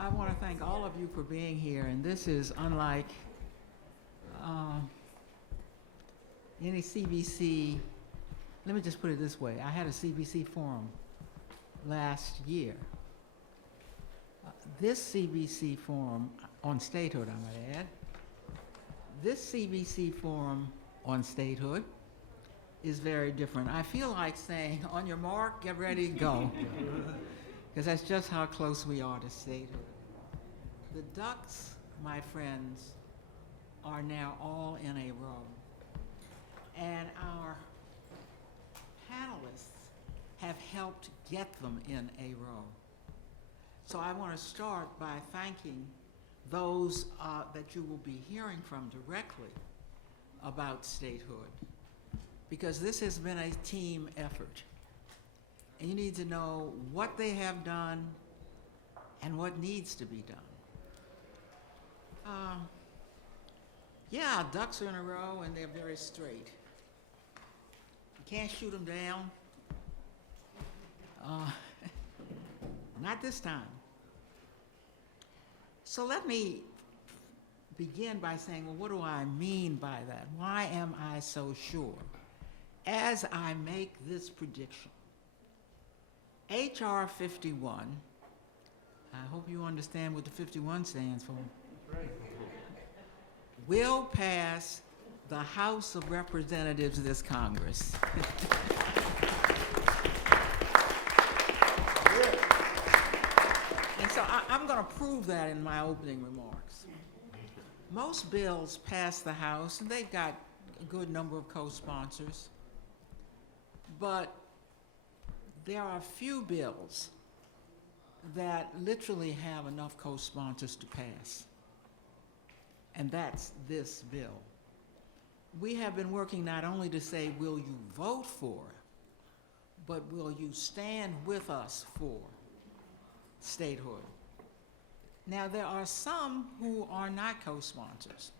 I want to thank all of you for being here, and this is unlike any CBC. Let me just put it this way. I had a CBC forum last year. This CBC forum on statehood, I might add, this CBC forum on statehood is very different. I feel like saying, on your mark, get ready, go. Because that's just how close we are to statehood. The ducks, my friends, are now all in a row. And our panelists have helped get them in a row. So I want to start by thanking those that you will be hearing from directly about statehood, because this has been a team effort. And you need to know what they have done and what needs to be done. Yeah, ducks are in a row and they're very straight. You can't shoot them down. Not this time. So let me begin by saying, well, what do I mean by that? Why am I so sure? As I make this prediction, H.R. 51, I hope you understand what the 51 stands for, will pass the House of Representatives this Congress. And so I'm going to prove that in my opening remarks. Most bills pass the House, and they've got a good number of co-sponsors, but there are few bills that literally have enough co-sponsors to pass, and that's this bill. We have been working not only to say, will you vote for, but will you stand with us for statehood? Now, there are some who are not co-sponsors.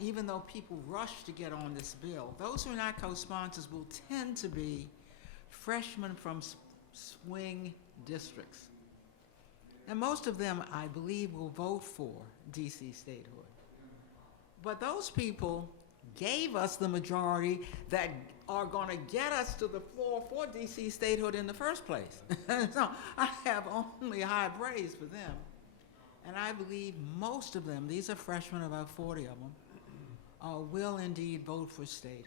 Even though people rush to get on this bill, those who are not co-sponsors will tend to be freshmen from swing districts. And most of them, I believe, will vote for D.C. statehood. But those people gave us the majority that are going to get us to the floor for D.C. statehood in the first place. So I have only high praise for them. And I believe most of them, these are freshmen, about 40 of them, will indeed vote for statehood.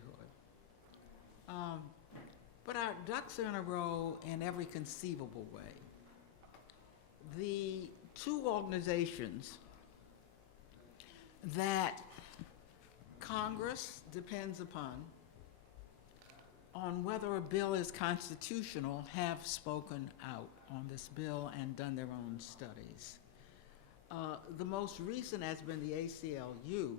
But our ducks are in a row in every conceivable way. The two organizations that Congress depends upon on whether a bill is constitutional have spoken out on this bill and done their own studies. The most recent has been the ACLU,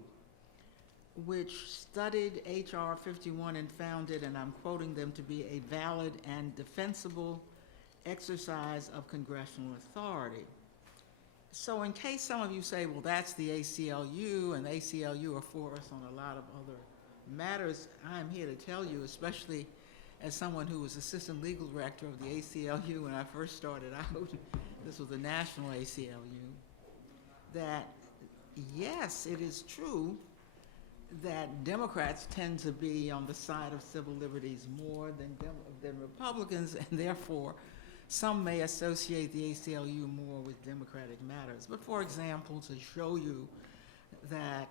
which studied H.R. 51 and found it, and I'm quoting them, to be a valid and defensible exercise of congressional authority. So in case some of you say, well, that's the ACLU, and the ACLU are for us on a lot of other matters, I'm here to tell you, especially as someone who was assistant legal director of the ACLU when I first started out, this was the national ACLU, that yes, it is true that Democrats tend to be on the side of civil liberties more than Republicans, and therefore some may associate the ACLU more with Democratic matters. But for example, to show you that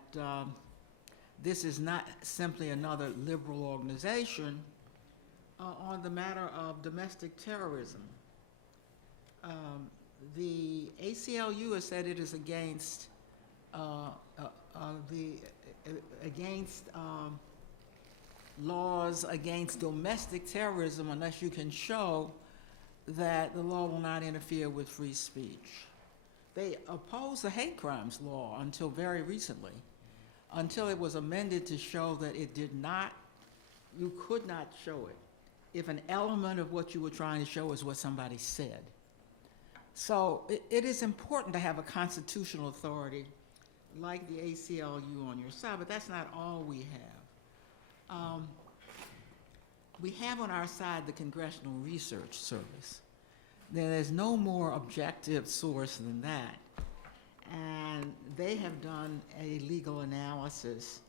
this is not simply another liberal organization, on the matter of domestic terrorism, the ACLU has said it is against laws against domestic terrorism unless you can show that the law will not interfere with free speech. They opposed the hate crimes law until very recently, until it was amended to show that it did not, you could not show it if an element of what you were trying to show is what somebody said. So it is important to have a constitutional authority like the ACLU on your side, but that's not all we have. We have on our side the Congressional Research Service. then there's no more objective source than that. And they have done a legal analysis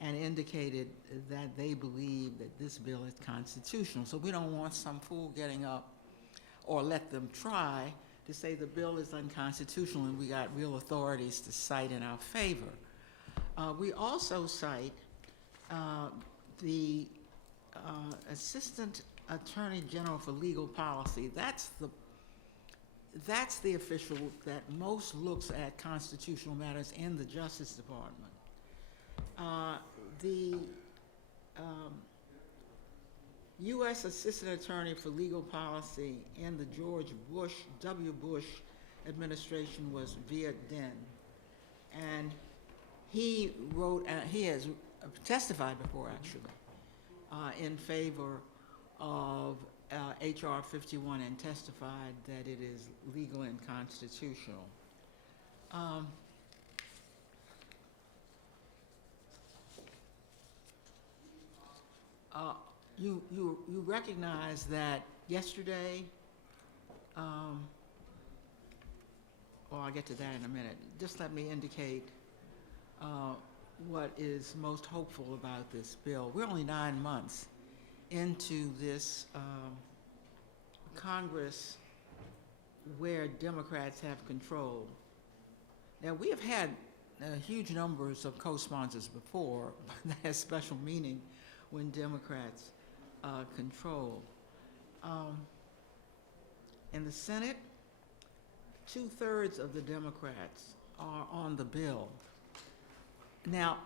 and indicated that they believe that this bill is constitutional. So we don't want some fool getting up, or let them try, to say the bill is unconstitutional and we got real authorities to cite in our favor. We also cite the Assistant Attorney General for Legal Policy. That's the official that most looks at constitutional matters in the Justice Department. The U.S. Assistant Attorney for Legal Policy in the George W. Bush administration was Viet Dinh, and he has testified before, actually, in favor of H.R. 51 and testified that it is legal and constitutional. You recognize that yesterday, I'll get to that in a minute. Just let me indicate what is most hopeful about this bill. We're only 9 months into this Congress where Democrats have control. Now, we have had huge numbers of co-sponsors before, but that has special meaning when Democrats control. In the Senate, 2/3 of the Democrats are on the bill. Now,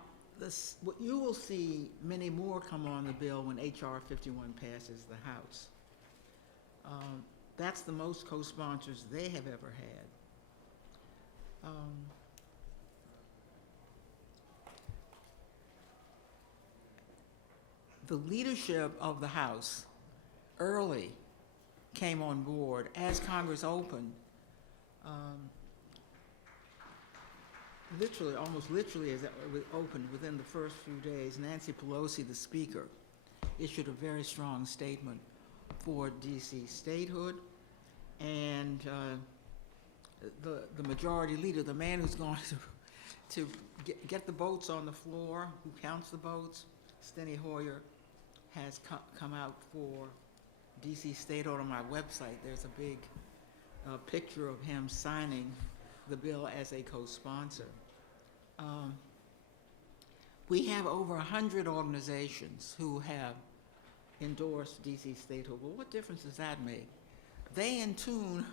what you will see many more come on the bill when H.R. 51 passes the House. That's the most co-sponsors they have ever had. The leadership of the House early came on board as Congress opened. Almost literally as it opened, within the first few days, Nancy Pelosi, the Speaker, issued a very strong statement for D.C. statehood, and the majority leader, the man who's going to get the votes on the floor, who counts the votes, Steny Hoyer, has come out for D.C. statehood. On my website, there's a big picture of him signing the bill as a co-sponsor. We have over 100 organizations who have endorsed D.C. statehood. Well, what difference does that make? They, in tune,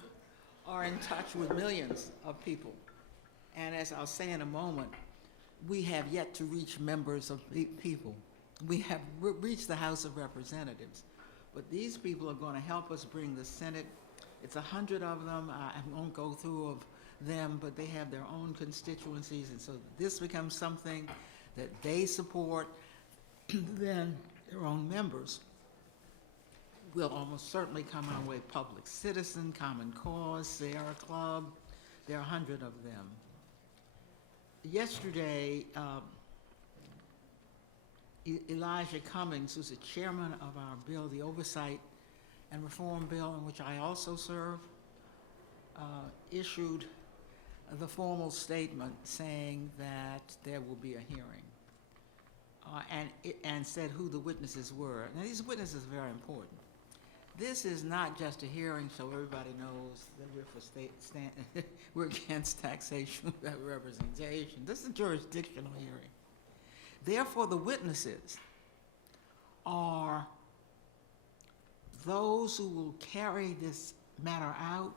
are in touch with millions of people. And as I'll say in a moment, we have yet to reach members of people. We have reached the House of Representatives. But these people are going to help us bring the Senate. It's 100 of them. I won't go through of them, but they have their own constituencies, and so this becomes something that they support. Then their own members will almost certainly come our way. Public Citizen, Common Cause, Sierra Club, there are 100 of them. Yesterday, Elijah Cummings, who's the chairman of our bill, the Oversight and Reform Bill, in which I also serve, issued the formal statement saying that there will be a hearing, and said who the witnesses were. Now, these witnesses are very important. This is not just a hearing so everybody knows that we're against taxation without representation. This is a jurisdictional hearing. Therefore, the witnesses are those who will carry this matter out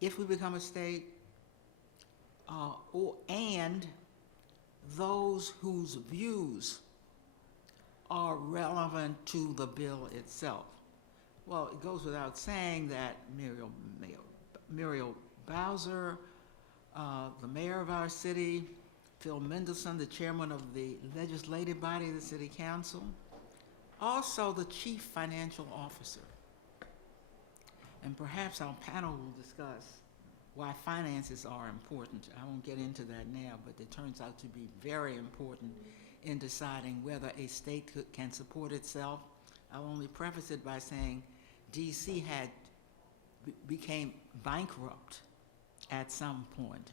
if we become a state, and those whose views are relevant to the bill itself. Well, it goes without saying that Muriel Bowser, the mayor of our city, Phil Mendelson, the chairman of the legislative body of the city council, also the chief financial officer. And perhaps our panel will discuss why finances are important. I won't get into that now, but it turns out to be very important in deciding whether a state can support itself. I'll only preface it by saying D.C. had became bankrupt at some point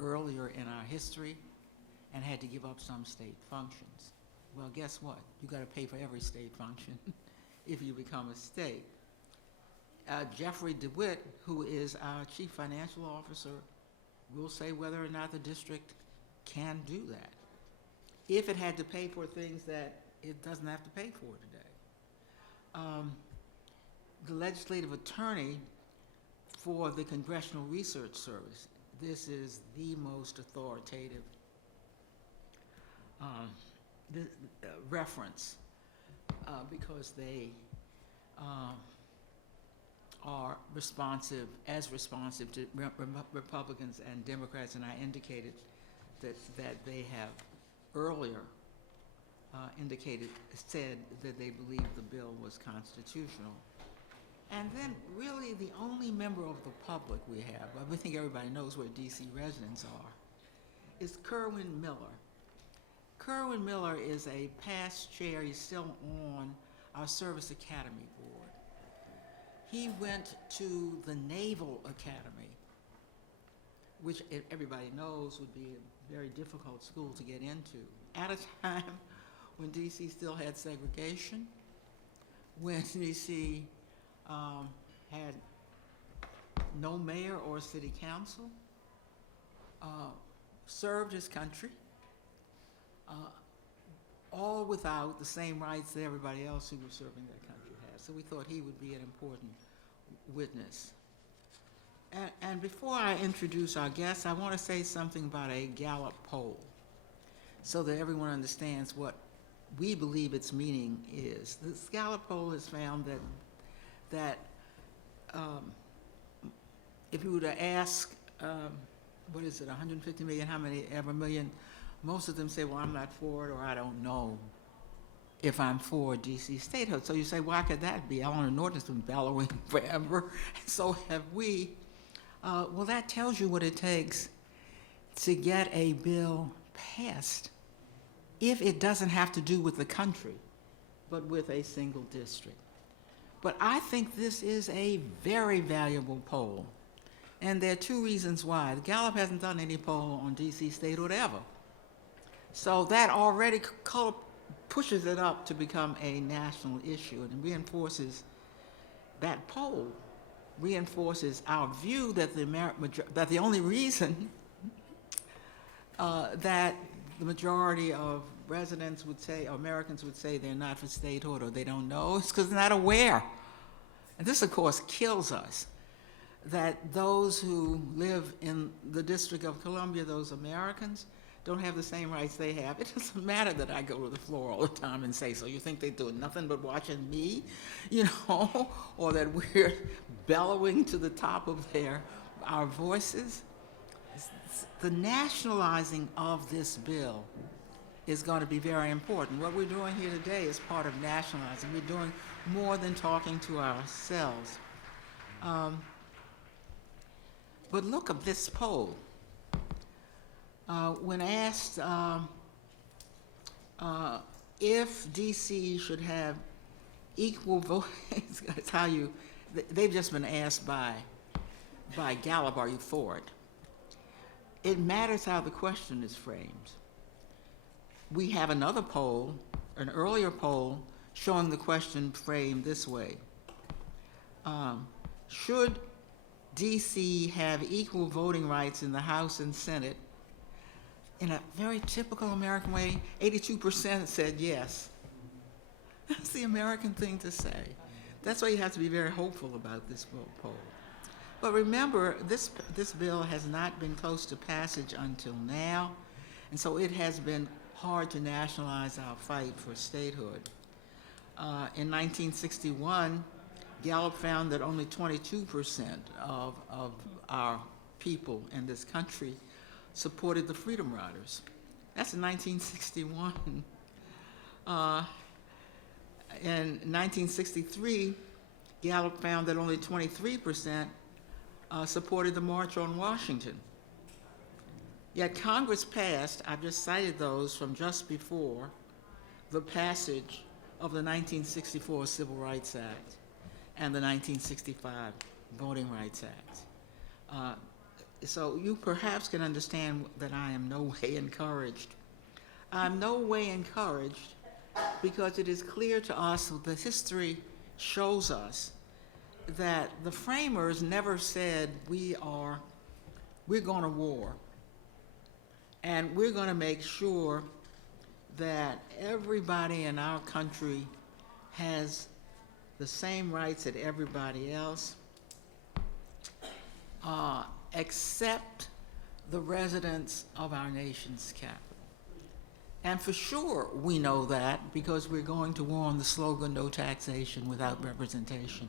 earlier in our history and had to give up some state functions. Well, guess what? You got to pay for every state function if you become a state. Jeffrey DeWitt, who is our chief financial officer, will say whether or not the district can do that, if it had to pay for things that it doesn't have to pay for today. The legislative attorney for the Congressional Research Service, this is the most authoritative reference because they are responsive to Republicans and Democrats, and I indicated that they have earlier said that they believe the bill was constitutional. And then really the only member of the public we have, I think everybody knows where DC residents are, is Kerwin Miller. Kerwin Miller is a past chair, he's still on our Service Academy Board. He went to the Naval Academy, which everybody knows would be a very difficult school to get into, at a time when DC still had segregation, when DC had no mayor or city council, served his country, all without the same rights that everybody else who was serving their country had. So we thought he would be an important witness. And before I introduce our guests, I want to say something about a Gallup poll so that everyone understands what we believe its meaning is. This Gallup poll has found that if you were to ask, 150 million, how many ever million, most of them say, well, I'm not for it, or I don't know if I'm for DC statehood. So you say, why could that be? Eleanor Norton's been bellowing forever, so have we. Well, that tells you what it takes to get a bill passed if it doesn't have to do with the country, but with a single district. But I think this is a very valuable poll, and there are two reasons why. The Gallup hasn't done any poll on DC statehood ever. So that already pushes it up to become a national issue, and it reinforces, that poll reinforces our view that the only reason that the majority of residents would say, or Americans would say they're not for statehood or they don't know, is because they're not aware. And this, of course, kills us, that those who live in the District of Columbia, those Americans, don't have the same rights they have. It doesn't matter that I go to the floor all the time and say, so you think they're doing nothing but watching me, or that we're bellowing to the top of our voices. The nationalizing of this bill is going to be very important. What we're doing here today is part of nationalizing. We're doing more than talking to ourselves. But look at this poll. When asked if DC should have equal voting, that's how they've just been asked by Gallup, are you for it? It matters how the question is framed. We have another poll, an earlier poll, showing the question framed this way. Should DC have equal voting rights in the House and Senate? In a very typical American way, 82% said yes. That's the American thing to say. That's why you have to be very hopeful about this poll. But remember, this bill has not been close to passage until now, and so it has been hard to nationalize our fight for statehood. In 1961, Gallup found that only 22% of our people in this country supported the Freedom Riders. That's in 1961. In 1963, Gallup found that only 23% supported the March on Washington. Yet Congress passed, I've just cited those from just before the passage of the 1964 Civil Rights Act and the 1965 Voting Rights Act. So you perhaps can understand that I am no way encouraged. I'm no way encouraged because it is clear to us that history shows us that the framers never said we're going to war, and we're going to make sure that everybody in our country has the same rights that everybody else, except the residents of our nation's capital. And for sure we know that because we're going to war on the slogan, no taxation without representation.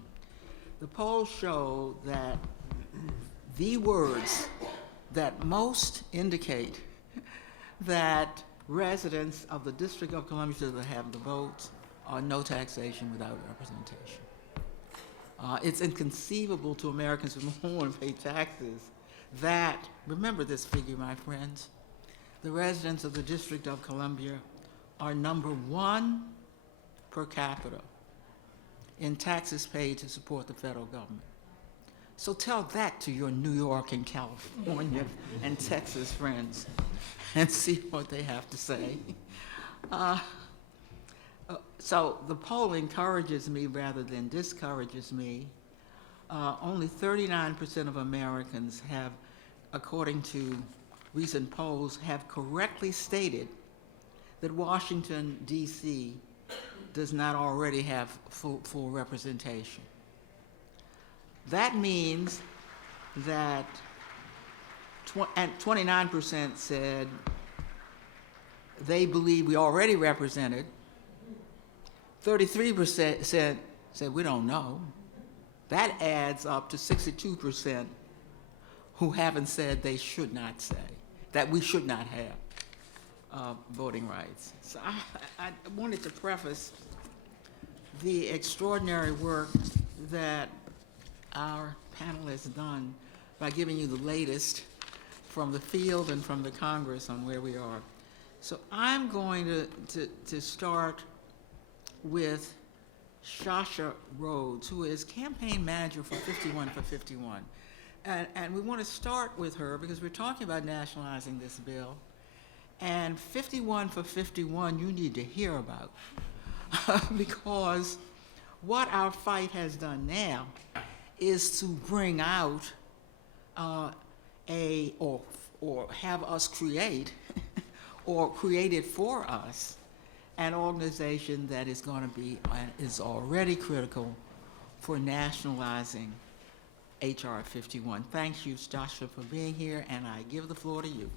The polls show that the words that most indicate that residents of the District of Columbia that have the votes are no taxation without representation. It's inconceivable to Americans who don't want to pay taxes that, remember this figure, my friends, the residents of the District of Columbia are number 1 per capita in taxes paid to support the federal government. So tell that to your New York and California and Texas friends and see what they have to say. So the poll encourages me rather than discourages me. Only 39% of Americans have, according to recent polls, have correctly stated that Washington, D.C. does not already have full representation. That means that 29% said they believe we already represented. 33% said we don't know. That adds up to 62% who haven't said they should not say, that we should not have voting rights. So I wanted to preface the extraordinary work that our panel has done by giving you the latest from the field and from the Congress on where we are. So I'm going to start with Shasha Rhodes, who is campaign manager for 51 for 51. And we want to start with her because we're talking about nationalizing this bill. And 51 for 51 you need to hear about because what our fight has done now is to bring out or have us create or created for us an organization that is going to be and is already critical for nationalizing HR 51. Thank you, Stasha, for being here, and I give the floor to you.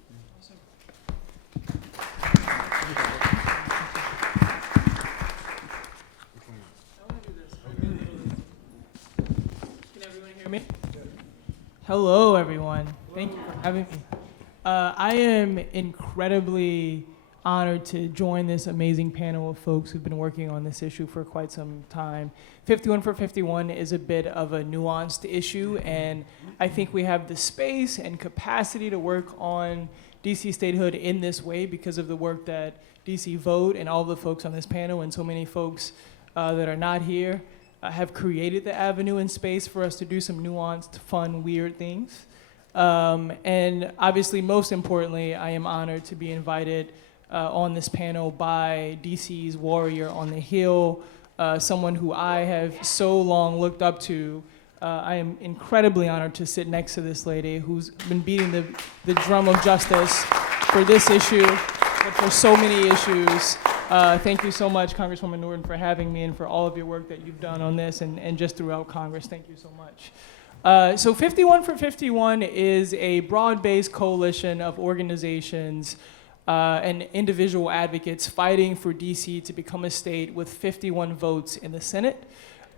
Can everyone hear me? Hello, everyone. Thank you for having me. I am incredibly honored to join this amazing panel of folks who've been working on this issue for quite some time. 51 for 51 is a bit of a nuanced issue, and I think we have the space and capacity to work on DC statehood in this way because of the work that DC Vote and all the folks on this panel and so many folks that are not here have created the avenue and space for us to do some nuanced, fun, weird things. And obviously, most importantly, I am honored to be invited on this panel by DC's warrior on the Hill, someone who I have so long looked up to. I am incredibly honored to sit next to this lady who's been beating the drum of justice for this issue, but for so many issues. Thank you so much, Congresswoman Norton, for having me and for all of your work that you've done on this and just throughout Congress. Thank you so much. So 51 for 51 is a broad-based coalition of organizations and individual advocates fighting for DC to become a state with 51 votes in the Senate.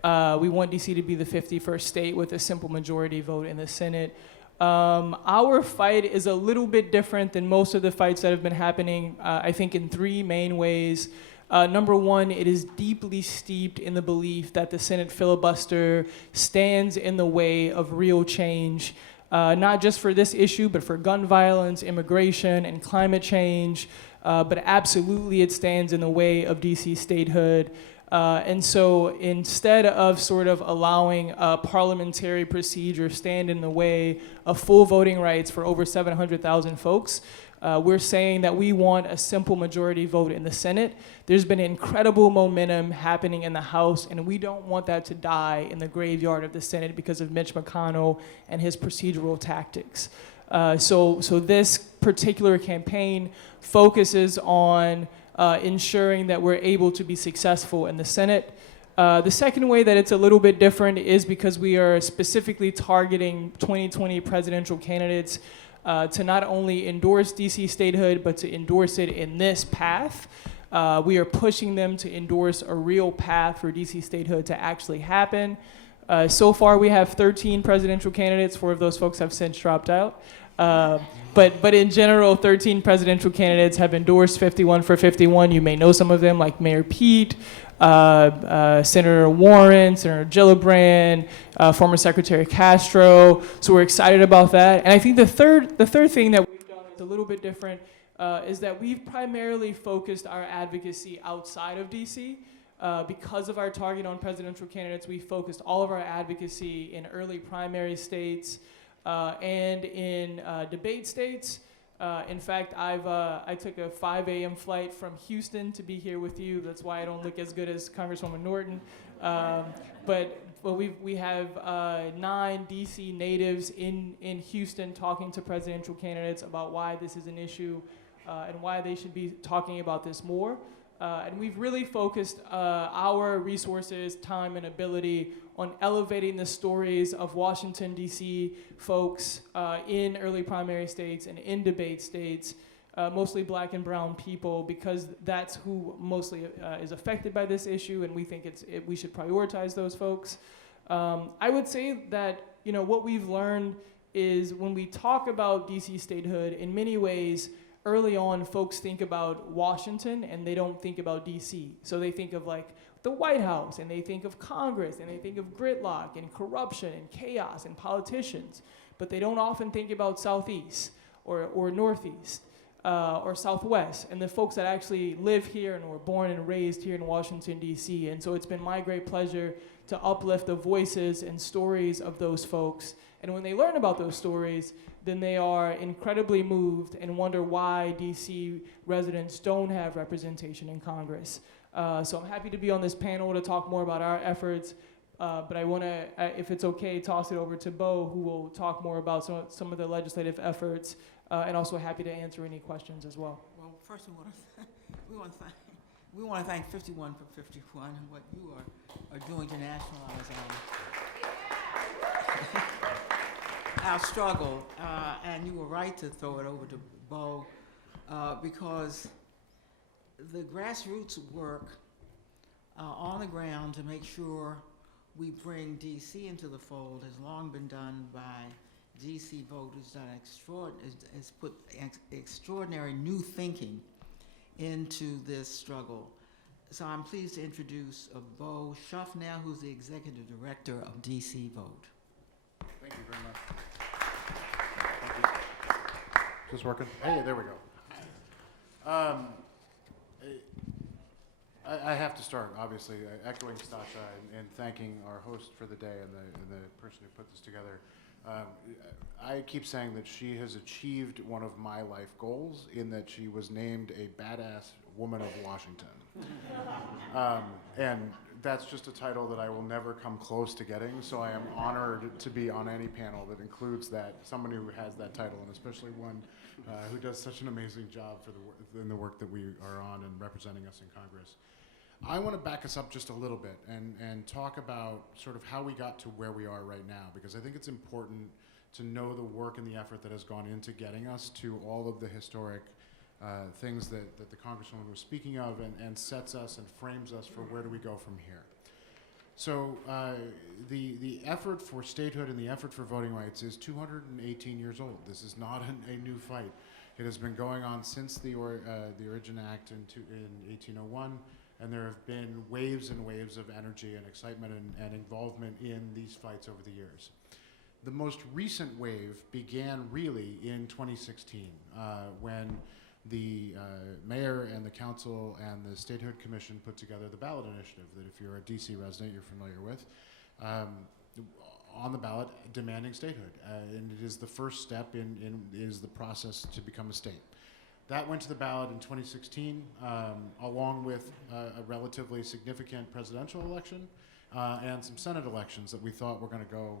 We want DC to be the 51st state with a simple majority vote in the Senate. Our fight is a little bit different than most of the fights that have been happening, I think in 3 main ways. Number one, it is deeply steeped in the belief that the Senate filibuster stands in the way of real change. Not just for this issue, but for gun violence, immigration, and climate change. But absolutely it stands in the way of DC statehood. And so instead of sort of allowing a parliamentary procedure stand in the way of full voting rights for over 700,000 folks, we're saying that we want a simple majority vote in the Senate. There's been incredible momentum happening in the House, and we don't want that to die in the graveyard of the Senate because of Mitch McConnell and his procedural tactics. So this particular campaign focuses on ensuring that we're able to be successful in the Senate. The second way that it's a little bit different is because we are specifically targeting 2020 presidential candidates to not only endorse DC statehood, but to endorse it in this path. We are pushing them to endorse a real path for DC statehood to actually happen. So far, we have 13 presidential candidates. 4 of those folks have since dropped out. But in general, 13 presidential candidates have endorsed 51 for 51. You may know some of them, like Mayor Pete, Senator Warren, Senator Gillibrand, former Secretary Castro. So we're excited about that. And I think the third thing that we've done is a little bit different, is that we've primarily focused our advocacy outside of DC. Because of our target on presidential candidates, we focused all of our advocacy in early primary states and in debate states. In fact, I took a 5 a.m. flight from Houston to be here with you. That's why I don't look as good as Congresswoman Norton. But we have 9 DC natives in Houston talking to presidential candidates about why this is an issue and why they should be talking about this more. And we've really focused our resources, time, and ability on elevating the stories of Washington, D.C. folks in early primary states and in debate states, mostly black and brown people, because that's who mostly is affected by this issue, and we think we should prioritize those folks. I would say that what we've learned is when we talk about D.C. statehood, in many ways, early on, folks think about Washington and they don't think about DC. So they think of like the White House and they think of Congress and they think of gridlock and corruption and chaos and politicians, but they don't often think about Southeast or Northeast or Southwest and the folks that actually live here and were born and raised here in Washington, DC. And so it's been my great pleasure to uplift the voices and stories of those folks. And when they learn about those stories, then they are incredibly moved and wonder why DC residents don't have representation in Congress. So I'm happy to be on this panel to talk more about our efforts, but I want to, if it's okay, toss it over to Bo, who will talk more about some of the legislative efforts, and also happy to answer any questions as well. Well, first we want to thank 51 for 51 and what you are doing to nationalize our struggle, and you were right to throw it over to Bo, because the grassroots work on the ground to make sure we bring DC into the fold has long been done by DC voters that has put extraordinary new thinking into this struggle. So I'm pleased to introduce Bo Schuffner, who's the Executive Director of DC Vote. Thank you very much. Thank you. Is this working? Hey, there we go. I have to start, obviously, echoing Stasha and thanking our host for the day and the person who put this together. I keep saying that she has achieved one of my life goals in that she was named a badass woman of Washington. And that's just a title that I will never come close to getting, so I am honored to be on any panel that includes somebody who has that title, and especially one who does such an amazing job in the work that we are on and representing us in Congress. I want to back us up just a little bit and talk about sort of how we got to where we are right now, because I think it's important to know the work and the effort that has gone into getting us to all of the historic things that the Congresswoman was speaking of and sets us and frames us for where do we go from here. So the effort for statehood and the effort for voting rights is 218 years old. This is not a new fight. It has been going on since the Origin Act in 1801, and there have been waves and waves of energy and excitement and involvement in these fights over the years. The most recent wave began really in 2016 when the mayor and the council and the Statehood Commission put together the ballot initiative that if you're a DC resident, you're familiar with, on the ballot demanding statehood. And it is the first step is the process to become a state. That went to the ballot in 2016, along with a relatively significant presidential election and some Senate elections that we thought were going to go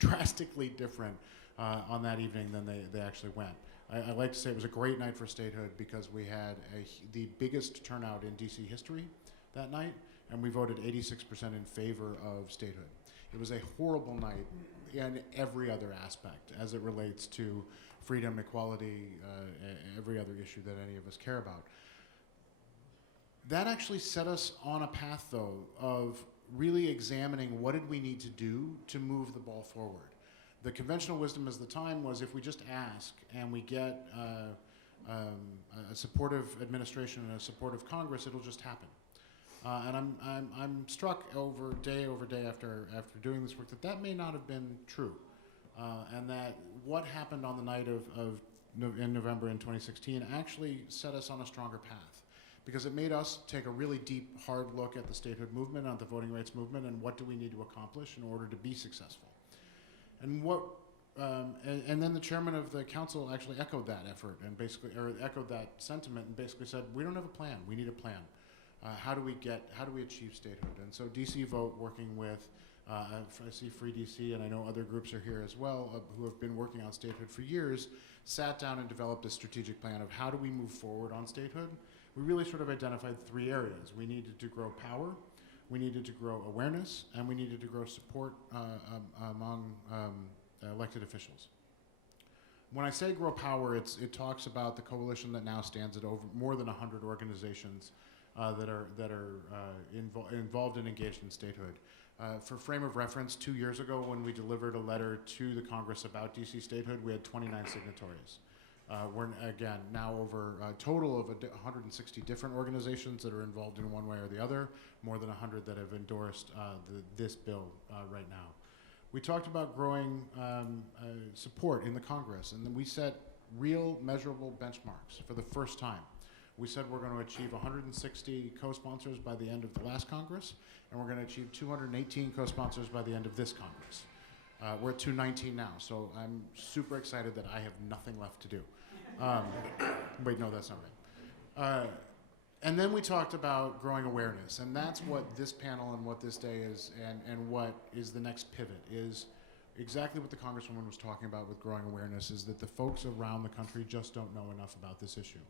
drastically different on that evening than they actually went. I like to say it was a great night for statehood because we had the biggest turnout in DC history that night, and we voted 86% in favor of statehood. It was a horrible night in every other aspect as it relates to freedom, equality, every other issue that any of us care about. That actually set us on a path, though, of really examining what did we need to do to move the ball forward. The conventional wisdom at the time was if we just ask and we get a supportive administration and a supportive Congress, it'll just happen. And I'm struck over day after doing this work that may not have been true, and that what happened on the night in November in 2016 actually set us on a stronger path, because it made us take a really deep, hard look at the statehood movement, at the voting rights movement, and what do we need to accomplish in order to be successful. And then the chairman of the council actually echoed that effort and echoed that sentiment and basically said, we don't have a plan, we need a plan. How do we achieve statehood? And so DC Vote, working with, I see Free DC, and I know other groups are here as well, who have been working on statehood for years, sat down and developed a strategic plan of how do we move forward on statehood. We really sort of identified 3 areas. We needed to grow power, we needed to grow awareness, and we needed to grow support among elected officials. When I say grow power, it talks about the coalition that now stands at over more than 100 organizations that are involved and engaged in statehood. For frame of reference, 2 years ago when we delivered a letter to the Congress about DC statehood, we had 29 signatories. We're, again, now over a total of 160 different organizations that are involved in one way or the other, more than 100 that have endorsed this bill right now. We talked about growing support in the Congress, and then we set real measurable benchmarks for the first time. We said we're going to achieve 160 co-sponsors by the end of the last Congress, and we're going to achieve 218 co-sponsors by the end of this Congress. We're at 219 now, so I'm super excited that I have nothing left to do. Wait, no, that's not right. And then we talked about growing awareness, and that's what this panel and what this day is, and what is the next pivot is exactly what the Congresswoman was talking about with growing awareness, is that the folks around the country just don't know enough about this issue.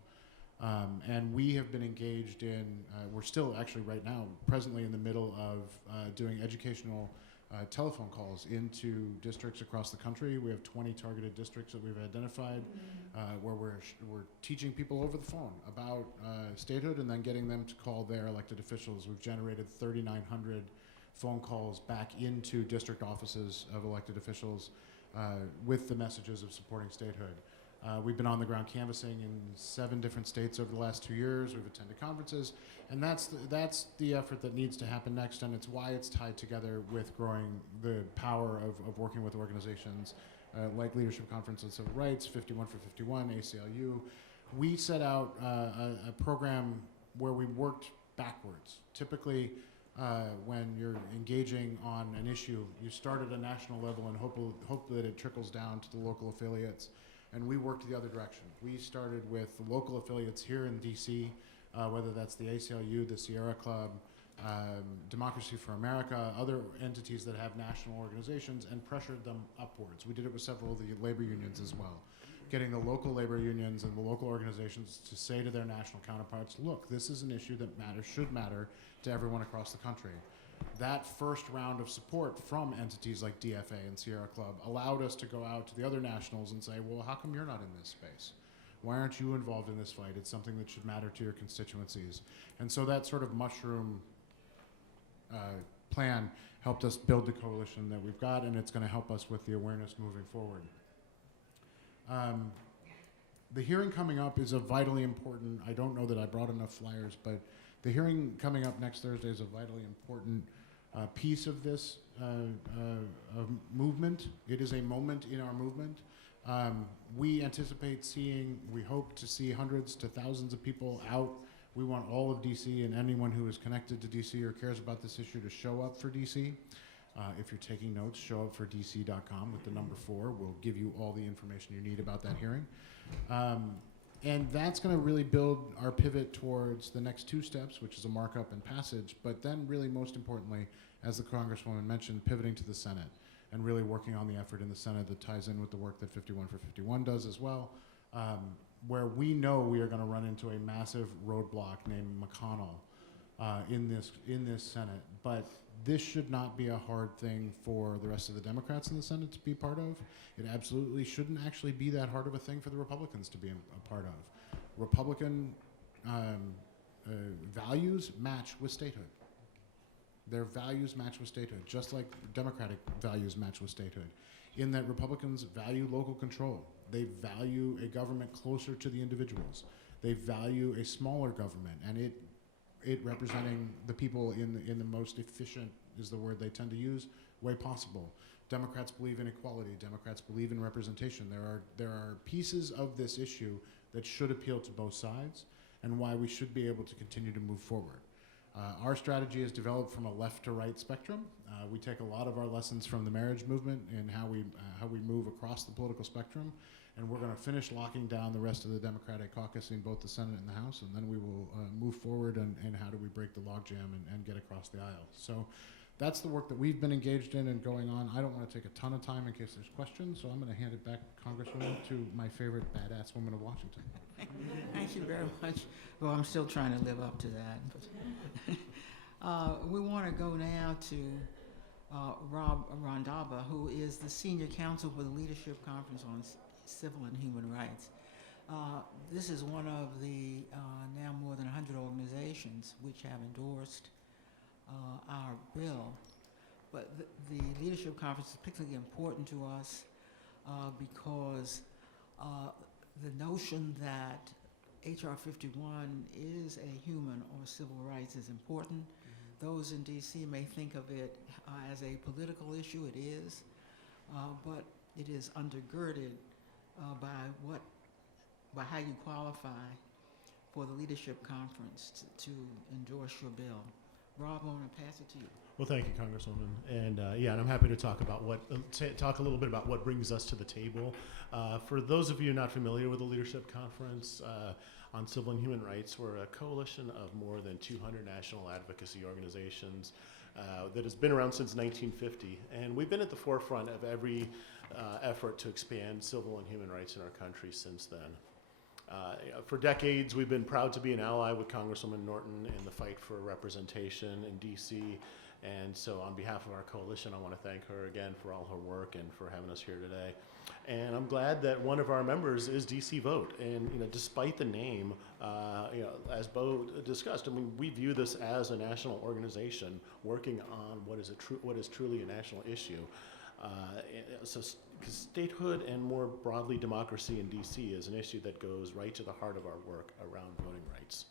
And we have been engaged in, we're still actually right now, presently in the middle of doing educational telephone calls into districts across the country. We have 20 targeted districts that we've identified where we're teaching people over the phone about statehood and then getting them to call their elected officials. We've generated 3,900 phone calls back into district offices of elected officials with the messages of supporting statehood. We've been on the ground canvassing in 7 different states over the last 2 years. We've attended conferences, and that's the effort that needs to happen next, and it's why it's tied together with growing the power of working with organizations like Leadership Conference on Civil Rights, 51 for 51, ACLU. We set out a program where we worked backwards. Typically, when you're engaging on an issue, you start at a national level and hope that it trickles down to the local affiliates. And we worked the other direction. We started with the local affiliates here in DC, whether that's the ACLU, the Sierra Club, Democracy for America, other entities that have national organizations, and pressured them upwards. We did it with several of the labor unions as well, getting the local labor unions and the local organizations to say to their national counterparts, look, this is an issue that should matter to everyone across the country. That first round of support from entities like DFA and Sierra Club allowed us to go out to the other nationals and say, well, how come you're not in this space? Why aren't you involved in this fight? It's something that should matter to your constituencies. And so that sort of mushroom plan helped us build the coalition that we've got, and it's going to help us with the awareness moving forward. The hearing coming up is a vitally important, I don't know that I brought enough flyers, but the hearing coming up next Thursday is a vitally important piece of this movement. It is a moment in our movement. We anticipate we hope to see hundreds to thousands of people out. We want all of DC and anyone who is connected to DC or cares about this issue to show up for DC. If you're taking notes, show up for dc.com with the number 4. We'll give you all the information you need about that hearing. And that's going to really build our pivot towards the next 2 steps, which is a markup and passage, but then really most importantly, as the Congresswoman mentioned, pivoting to the Senate and really working on the effort in the Senate that ties in with the work that 51 for 51 does as well, where we know we are going to run into a massive roadblock named McConnell in this Senate. But this should not be a hard thing for the rest of the Democrats in the Senate to be part of. It absolutely shouldn't actually be that hard of a thing for the Republicans to be a part of. Republican values match with statehood. Their values match with statehood, just like Democratic values match with statehood, in that Republicans value local control. They value a government closer to the individuals. They value a smaller government, and it representing the people in the most efficient, is the word they tend to use, way possible. Democrats believe in equality. Democrats believe in representation. There are pieces of this issue that should appeal to both sides, and why we should be able to continue to move forward. Our strategy is developed from a left to right spectrum. We take a lot of our lessons from the marriage movement and how we move across the political spectrum, and we're going to finish locking down the rest of the Democratic caucus in both the Senate and the House, and then we will move forward and how do we break the logjam and get across the aisle. So that's the work that we've been engaged in and going on. I don't want to take a ton of time in case there's questions, so I'm going to hand it back, Congresswoman, to my favorite badass woman of Washington. Thank you very much. Well, I'm still trying to live up to that. But we want to go now to Rob Rondaba, who is the Senior Counsel for the Leadership Conference on Civil and Human Rights. This is one of the now more than 100 organizations which have endorsed our bill. But the Leadership Conference is particularly important to us because the notion that H.R. 51 is a human or civil rights is important. Mm-hmm. Those in D.C. may think of it as a political issue. It is, but it is undergirded by how you qualify for the Leadership Conference to endorse your bill. Rob, I want to pass it to you. Well, thank you, Congresswoman, and and I'm happy to talk about talk a little bit about what brings us to the table. For those of you not familiar with the Leadership Conference on Civil and Human Rights, we're a coalition of more than 200 national advocacy organizations that has been around since 1950, and we've been at the forefront of every effort to expand civil and human rights in our country since then. For decades, we've been proud to be an ally with Congresswoman Norton in the fight for representation in D.C., and so on behalf of our coalition, I want to thank her again for all her work and for having us here today. And I'm glad that one of our members is DC Vote, and despite the name, as Bo discussed, I mean, we view this as a national organization working on what is truly a national issue. So statehood and more broadly democracy in DC is an issue that goes right to the heart of our work around voting rights.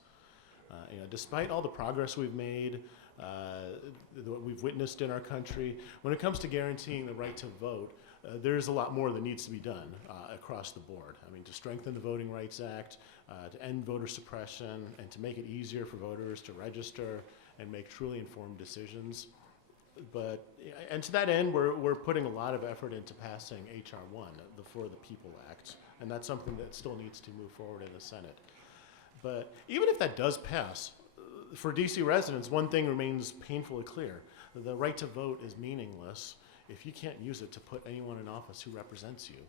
Despite all the progress we've made, what we've witnessed in our country, when it comes to guaranteeing the right to vote, there's a lot more that needs to be done across the board. I mean, to strengthen the Voting Rights Act, to end voter suppression, and to make it easier for voters to register and make truly informed decisions. And to that end, we're putting a lot of effort into passing H.R. 1, the For the People Act, and that's something that still needs to move forward in the Senate. But even if that does pass, for DC residents, one thing remains painfully clear. The right to vote is meaningless if you can't use it to put anyone in office who represents you.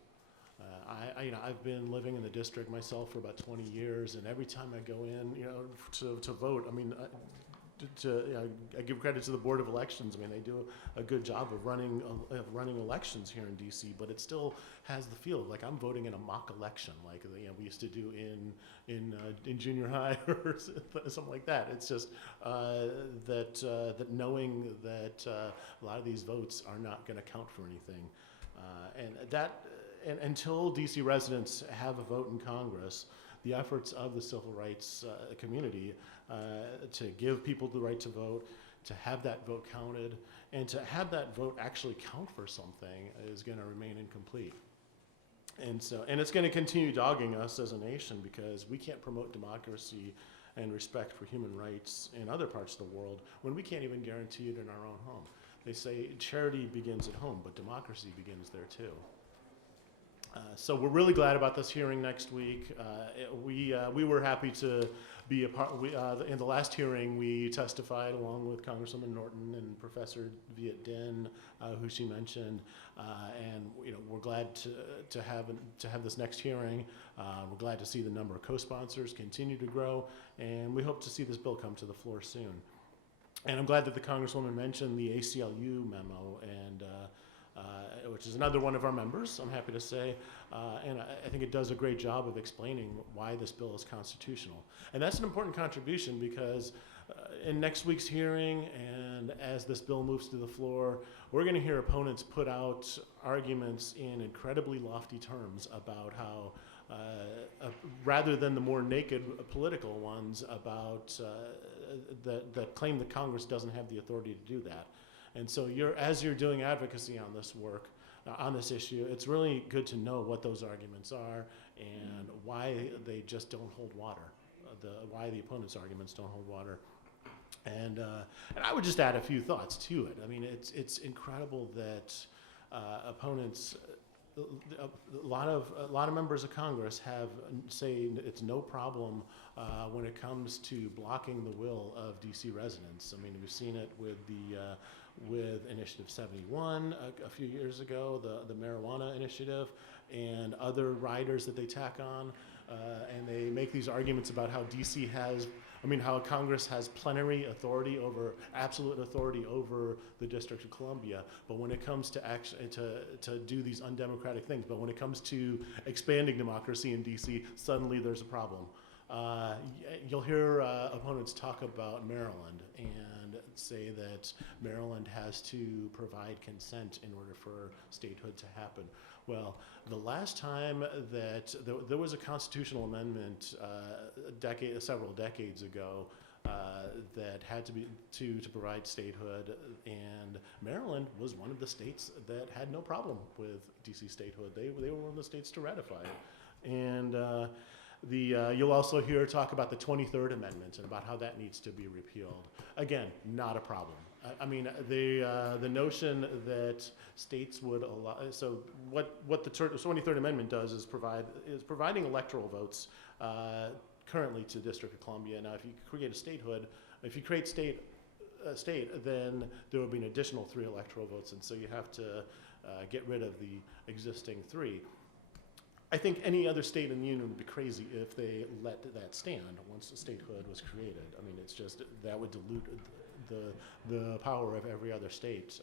I've been living in the district myself for about 20 years, and every time I go in, to vote, I mean, I give credit to the Board of Elections. I mean, they do a good job of running elections here in DC, but it still has the feel of like I'm voting in a mock election, like we used to do in junior high or something like that. It's just that knowing that a lot of these votes are not going to count for anything, and until DC residents have a vote in Congress, the efforts of the civil rights community to give people the right to vote, to have that vote counted, and to have that vote actually count for something is going to remain incomplete. And it's going to continue dogging us as a nation because we can't promote democracy and respect for human rights in other parts of the world when we can't even guarantee it in our own home. They say charity begins at home, but democracy begins there too. So we're really glad about this hearing next week. We were happy to be a part. In the last hearing, we testified along with Congresswoman Norton and Professor Viet Din, who she mentioned, and we're glad to have this next hearing. We're glad to see the number of co-sponsors continue to grow, and we hope to see this bill come to the floor soon. And I'm glad that the Congresswoman mentioned the ACLU memo, and which is another one of our members, I'm happy to say. And I think it does a great job of explaining why this bill is constitutional. And that's an important contribution because in next week's hearing and as this bill moves to the floor, we're going to hear opponents put out arguments in incredibly lofty terms about how, rather than the more naked political ones about that claim that Congress doesn't have the authority to do that. And so as you're doing advocacy on this work, on this issue, it's really good to know what those arguments are and why they just don't hold water, why the opponents' arguments don't hold water. And I would just add a few thoughts to it. I mean, it's incredible that opponents, a lot of members of Congress say it's no problem when it comes to blocking the will of DC residents. I mean, we've seen it with Initiative 71 a few years ago, the marijuana initiative, and other riders that they tack on, and they make these arguments about how how Congress has plenary authority absolute authority over the District of Columbia, but when it comes to do these undemocratic things, but when it comes to expanding democracy in DC, suddenly there's a problem. You'll hear opponents talk about Maryland and say that Maryland has to provide consent in order for statehood to happen. Well, the last time that there was a constitutional amendment several decades ago that had to be to provide statehood, and Maryland was one of the states that had no problem with DC statehood. They were one of the states to ratify it. And you'll also hear talk about the 23rd Amendment and about how that needs to be repealed. Again, not a problem. I mean, the notion that states would allow. So what the 23rd Amendment does is providing electoral votes currently to the District of Columbia. Now, if you create a statehood, if you create state, then there would be an additional 3 electoral votes, and so you have to get rid of the existing 3. I think any other state in the union would be crazy if they let that stand once the statehood was created. I mean, it's just that would dilute the power of every other state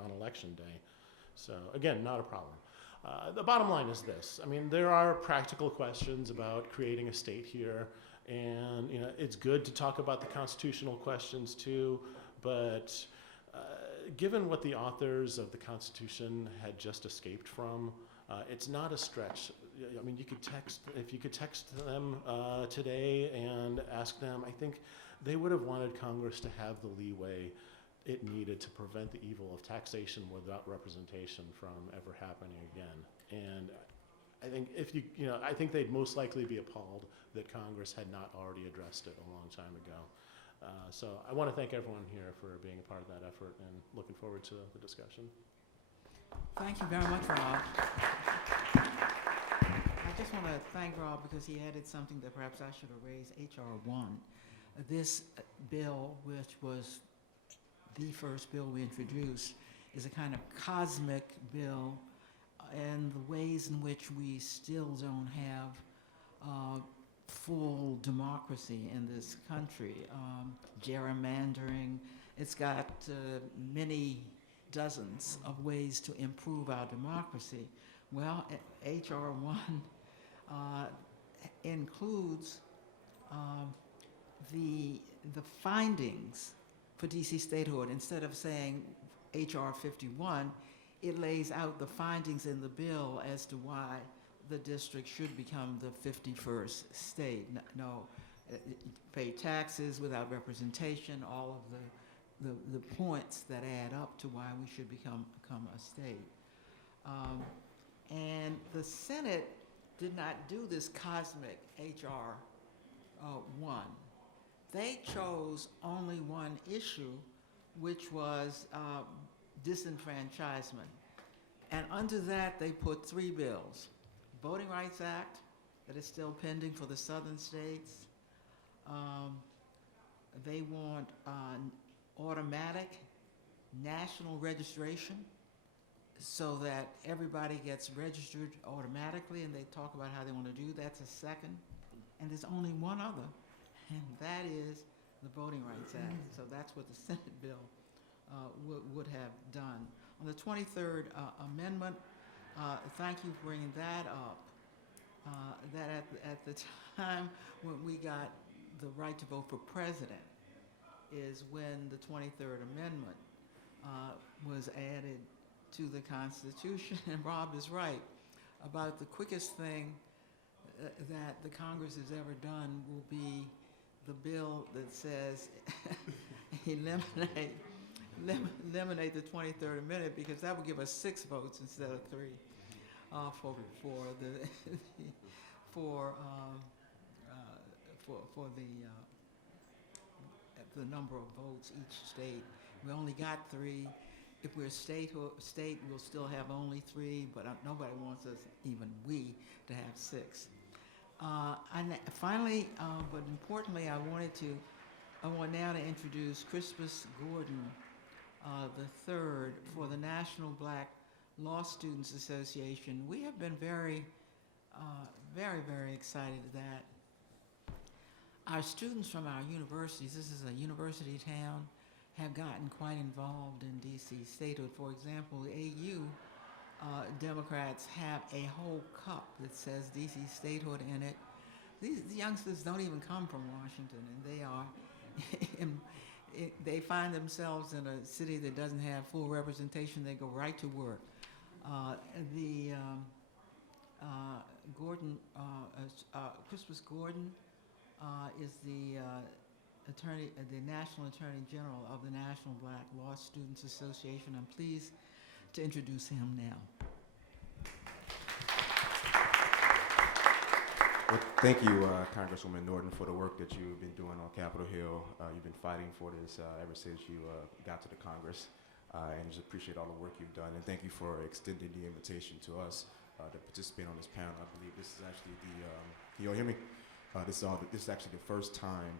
on election day. So again, not a problem. The bottom line is this. I mean, there are practical questions about creating a state here, and it's good to talk about the constitutional questions too, but given what the authors of the Constitution had just escaped from, it's not a stretch. I mean, if you could text them today and ask them, I think they would have wanted Congress to have the leeway it needed to prevent the evil of taxation without representation from ever happening again. And I think I think they'd most likely be appalled that Congress had not already addressed it a long time ago. So I want to thank everyone here for being a part of that effort and looking forward to the discussion. Thank you very much, Rob. I just want to thank Rob because he added something that perhaps I should have raised, H.R. 1. This bill, which was the first bill we introduced, is a kind of cosmic bill, and the ways in which we still don't have full democracy in this country. Gerrymandering, it's got many dozens of ways to improve our democracy. Well, H.R. 1 includes the findings for DC statehood. Instead of saying H.R. 51, it lays out the findings in the bill as to why the district should become the 51st state. No, pay taxes without representation, all of the points that add up to why we should become a state. And the Senate did not do this cosmic H.R. 1. They chose only one issue, which was disenfranchisement. And under that, they put 3 bills. Voting Rights Act, that is still pending for the southern states. They want automatic national registration so that everybody gets registered automatically, and they talk about how they want to do. That's a second. And there's only one other, and that is the Voting Rights Act. So that's what the Senate bill would have done. On the 23rd Amendment, thank you for bringing that up. That at the time when we got the right to vote for president is when the 23rd Amendment was added to the Constitution. And Rob is right about the quickest thing that the Congress has ever done will be the bill that says eliminate the 23rd Amendment, because that would give us 6 votes instead of 3 for the number of votes each state. We only got 3. If we're a state, we'll still have only 3, but nobody wants us, even we, to have 6. Finally, but importantly, I want now to introduce Crispus Gordon III for the National Black Law Students Association. We have been very, very excited that our students from our universities, this is a university town, have gotten quite involved in D.C. statehood. For example, the AU Democrats have a whole cup that says D.C. statehood in it. These youngsters don't even come from Washington, and they are, they find themselves in a city that doesn't have full representation. They go right to work. Crispus Gordon is the National Attorney General of the National Black Law Students Association. I'm pleased to introduce him now. Well, thank you, Congresswoman Norton, for the work that you've been doing on Capitol Hill. You've been fighting for this ever since you got to the Congress, and just appreciate all the work you've done. And thank you for extending the invitation to us to participate on this panel. I believe this is actually the, can you all hear me? This is actually the first time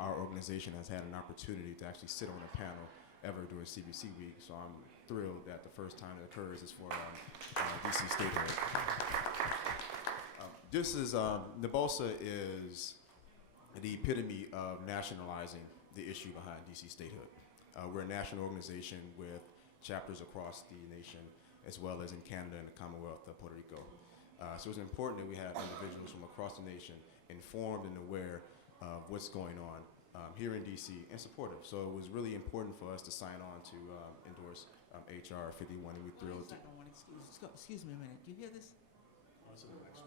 our organization has had an opportunity to actually sit on a panel ever during CBC week. So I'm thrilled that the first time it occurs is for DC Statehood. This is, NBOLSA is the epitome of nationalizing the issue behind DC Statehood. We're a national organization with chapters across the nation, as well as in Canada and the Commonwealth of Puerto Rico. So it's important that we have individuals from across the nation informed and aware of what's going on here in DC and supportive. So it was really important for us to sign on to endorse HR 51, and we're thrilled to. Excuse me a minute. Do you hear this?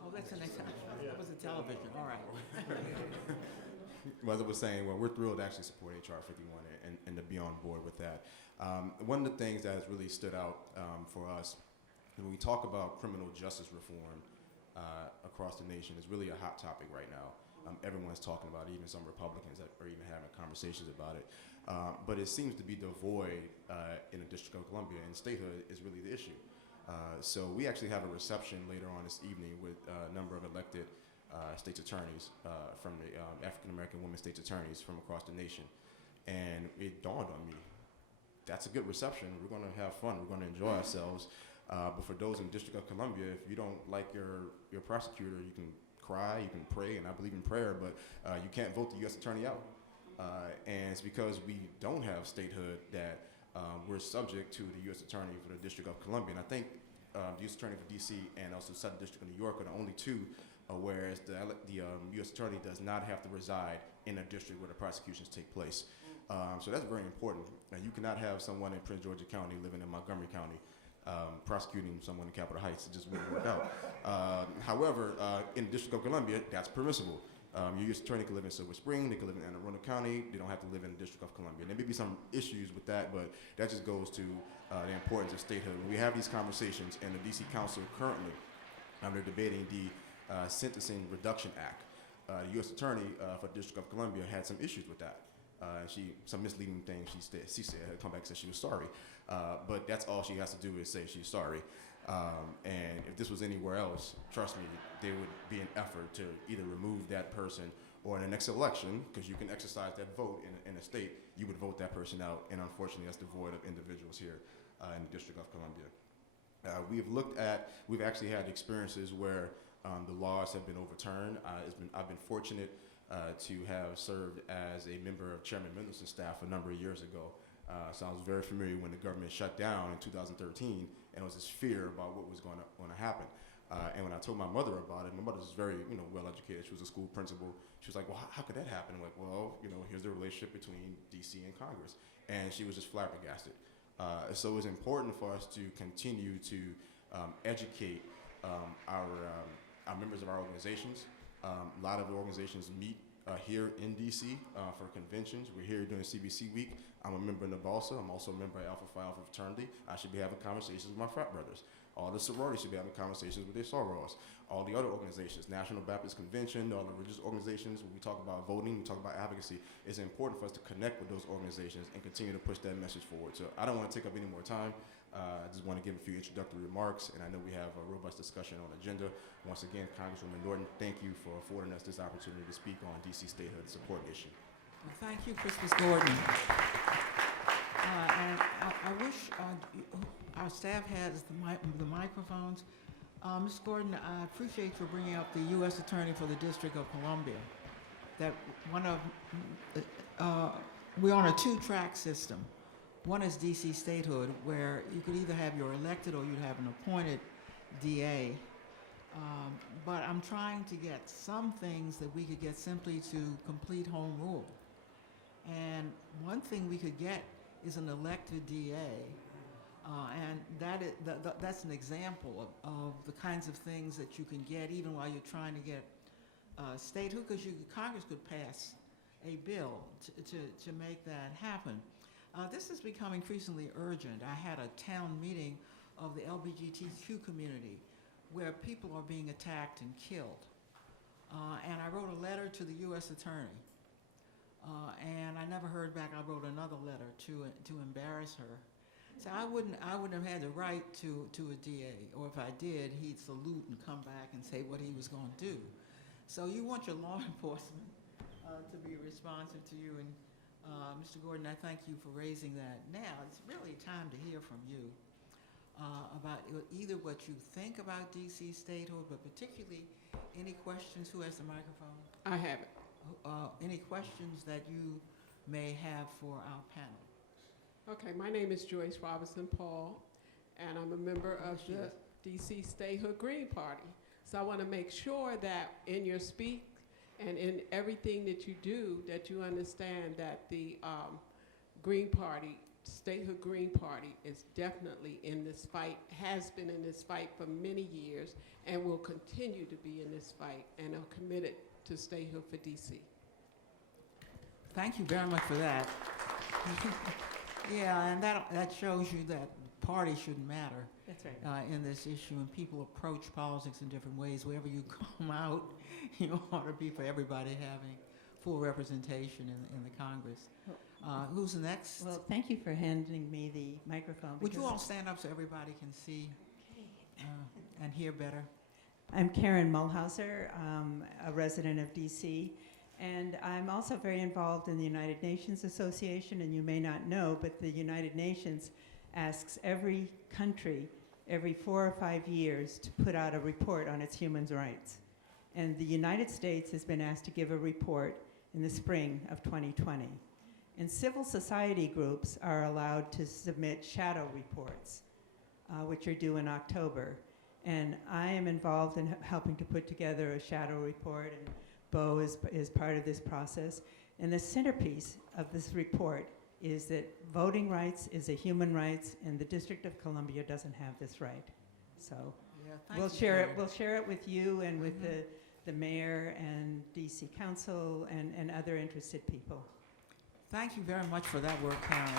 Oh, that's the next time. That was a television. All right. As I was saying, well, we're thrilled to actually support HR 51 and to be on board with that. One of the things that has really stood out for us when we talk about criminal justice reform across the nation is really a hot topic right now. Everyone's talking about it, even some Republicans that are even having conversations about it. But it seems to be devoid in the District of Columbia, and statehood is really the issue. So we actually have a reception later on this evening with a number of elected state's attorneys from the African-American women state's attorneys from across the nation. And it dawned on me, that's a good reception. We're going to have fun. We're going to enjoy ourselves. But for those in the District of Columbia, if you don't like your prosecutor, you can cry, you can pray, and I believe in prayer, but you can't vote the U.S. attorney out. And it's because we don't have statehood that we're subject to the U.S. attorney for the District of Columbia. And I think the U.S. attorney for D.C. and also Southern District of New York are the only two, whereas the U.S. attorney does not have to reside in a district where the prosecutions take place. So that's very important. You cannot have someone in Prince George's County living in Montgomery County prosecuting someone in Capitol Heights. It just wouldn't work out. However, in the District of Columbia, that's permissible. Your U.S. attorney can live in Silver Spring, they can live in Anne Arundel County, they don't have to live in the District of Columbia. There may be some issues with that, but that just goes to the importance of statehood. When we have these conversations, and the D.C. Council currently They're debating the Sentencing Reduction Act. The U.S. Attorney for the District of Columbia had some issues with that. Some misleading things she said, had come back and said she was sorry. But that's all she has to do is say she's sorry. And if this was anywhere else, trust me, there would be an effort to either remove that person or in the next election, because you can exercise that vote in a state, you would vote that person out. And unfortunately, that's devoid of individuals here in the District of Columbia. We've actually had experiences where the laws have been overturned. I've been fortunate to have served as a member of Chairman Mendelson's staff a number of years ago. So I was very familiar when the government shut down in 2013, and there was this fear about what was going to happen. And when I told my mother about it, my mother was very, well educated. She was a school principal. She was like, "Well, how could that happen?" I'm like, "Well, here's the relationship between D.C. and Congress," and she was just flabbergasted. So it's important for us to continue to educate our members of our organizations. A lot of the organizations meet here in DC for conventions. We're here during CBC week. I'm a member of NABALSA. I'm also a member of Alpha Phi Alpha Fraternity. I should be having conversations with my frat brothers. All the sororities should be having conversations with their sorors. All the other organizations, National Baptist Convention, all the religious organizations, when we talk about voting, we talk about advocacy, it's important for us to connect with those organizations and continue to push that message forward. So I don't want to take up any more time. I just want to give a few introductory remarks, and I know we have a robust discussion on the agenda. Once again, Congresswoman Norton, thank you for affording us this opportunity to speak on DC statehood. It's an important issue. Well, thank you, Christmas Gordon. And I wish our staff has the microphones. Ms. Gordon, I appreciate you bringing up the U.S. Attorney for the District of Columbia. That we're on a two-track system. One is DC statehood, where you could either have your elected or you'd have an appointed DA. But I'm trying to get some things that we could get simply to complete home rule. And one thing we could get is an elected DA. And that's an example of the kinds of things that you can get even while you're trying to get statehood, because Congress could pass a bill to make that happen. This has become increasingly urgent. I had a town meeting of the LGBTQ community where people are being attacked and killed. And I wrote a letter to the U.S. Attorney. And I never heard back. I wrote another letter to embarrass her. So I wouldn't have had to write to a DA, or if I did, he'd salute and come back and say what he was going to do. So you want your law enforcement to be responsive to you. And Mr. Gordon, I thank you for raising that. Now it's really time to hear from you about either what you think about DC statehood, but particularly any questions. Who has the microphone? I have it. Any questions that you may have for our panel? Okay, my name is Joyce Robinson Paul, and I'm a member of the DC Statehood Green Party. So I want to make sure that in your speak and in everything that you do, that you understand that the Green Party, Statehood Green Party, is definitely in this fight, has been in this fight for many years, and will continue to be in this fight, and are committed to statehood for DC. Thank you very much for that. Yeah, and that shows you that party shouldn't matter. That's right. In this issue, and people approach politics in different ways. Wherever you come out, you ought to be for everybody having full representation in the Congress. Who's next? Well, thank you for handing me the microphone. Would you all stand up so everybody can see and hear better? I'm Karen Mulhauser, a resident of DC, and I'm also very involved in the United Nations Association, and you may not know, but the United Nations asks every country every 4 or 5 years to put out a report on its human rights. And the United States has been asked to give a report in the spring of 2020. And civil society groups are allowed to submit shadow reports, which are due in October. And I am involved in helping to put together a shadow report, and Bo is part of this process. And the centerpiece of this report is that voting rights is a human rights, and the District of Columbia doesn't have this right. So Yeah, we'll share it with you and with the mayor and DC Council and other interested people. Thank you very much for that work, Karen.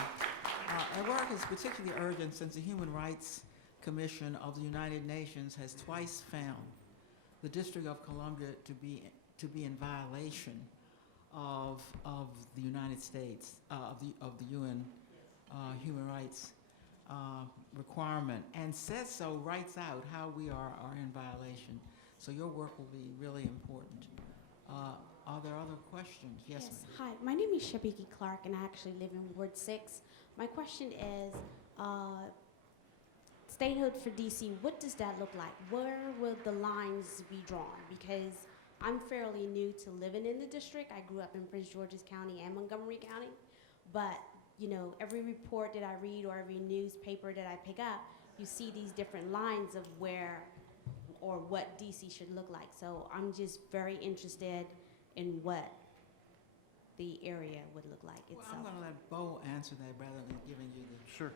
Our work is particularly urgent since the human rights Commission of the United Nations has twice found the District of Columbia to be in violation of the United States, of the UN human rights requirement, and says so, writes out how we are in violation. So your work will be really important. Are there other questions? Yes, ma'am. Hi, my name is Shabiki Clark, and I actually live in Ward 6. My question is, statehood for DC, what does that look like? Where will the lines be drawn? Because I'm fairly new to living in the district. I grew up in Prince George's County and Montgomery County, but you know, every report that I read or every newspaper that I pick up, you see these different lines of where or what DC should look like. So I'm just very interested in what the area would look like Well, itself. I'm going to let Bo answer that rather than giving you the. Sure.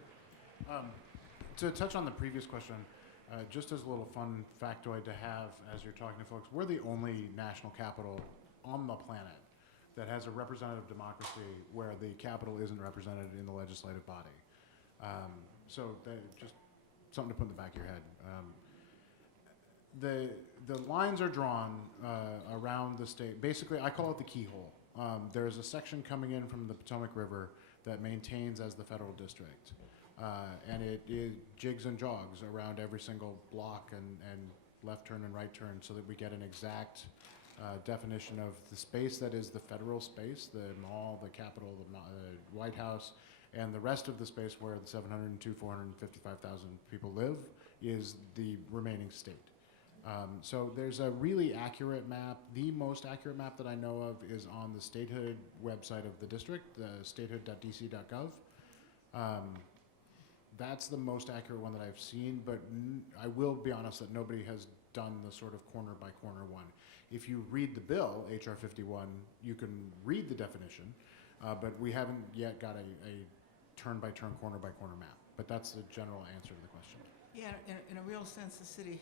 To touch on the previous question, just as a little fun factoid to have as you're talking to folks, we're the only national capital on the planet that has a representative democracy where the capital isn't represented in the legislative body. So just something to put in the back of your head. The lines are drawn around the state. Basically, I call it the keyhole. There's a section coming in from the Potomac River that maintains as the federal district. And it jigs and jogs around every single block and left turn and right turn so that we get an exact definition of the space that is the federal space, the mall, the Capitol, the White House, and the rest of the space where the 455,000 people live is the remaining state. So there's a really accurate map. The most accurate map that I know of is on the Statehood website of the district, the statehood.dc.gov. That's the most accurate one that I've seen, but I will be honest that nobody has done the sort of corner by corner one. If you read the bill, HR 51, you can read the definition, but we haven't yet got a turn by turn, corner by corner map. But that's the general answer to the question. Yeah, in a real sense, the city,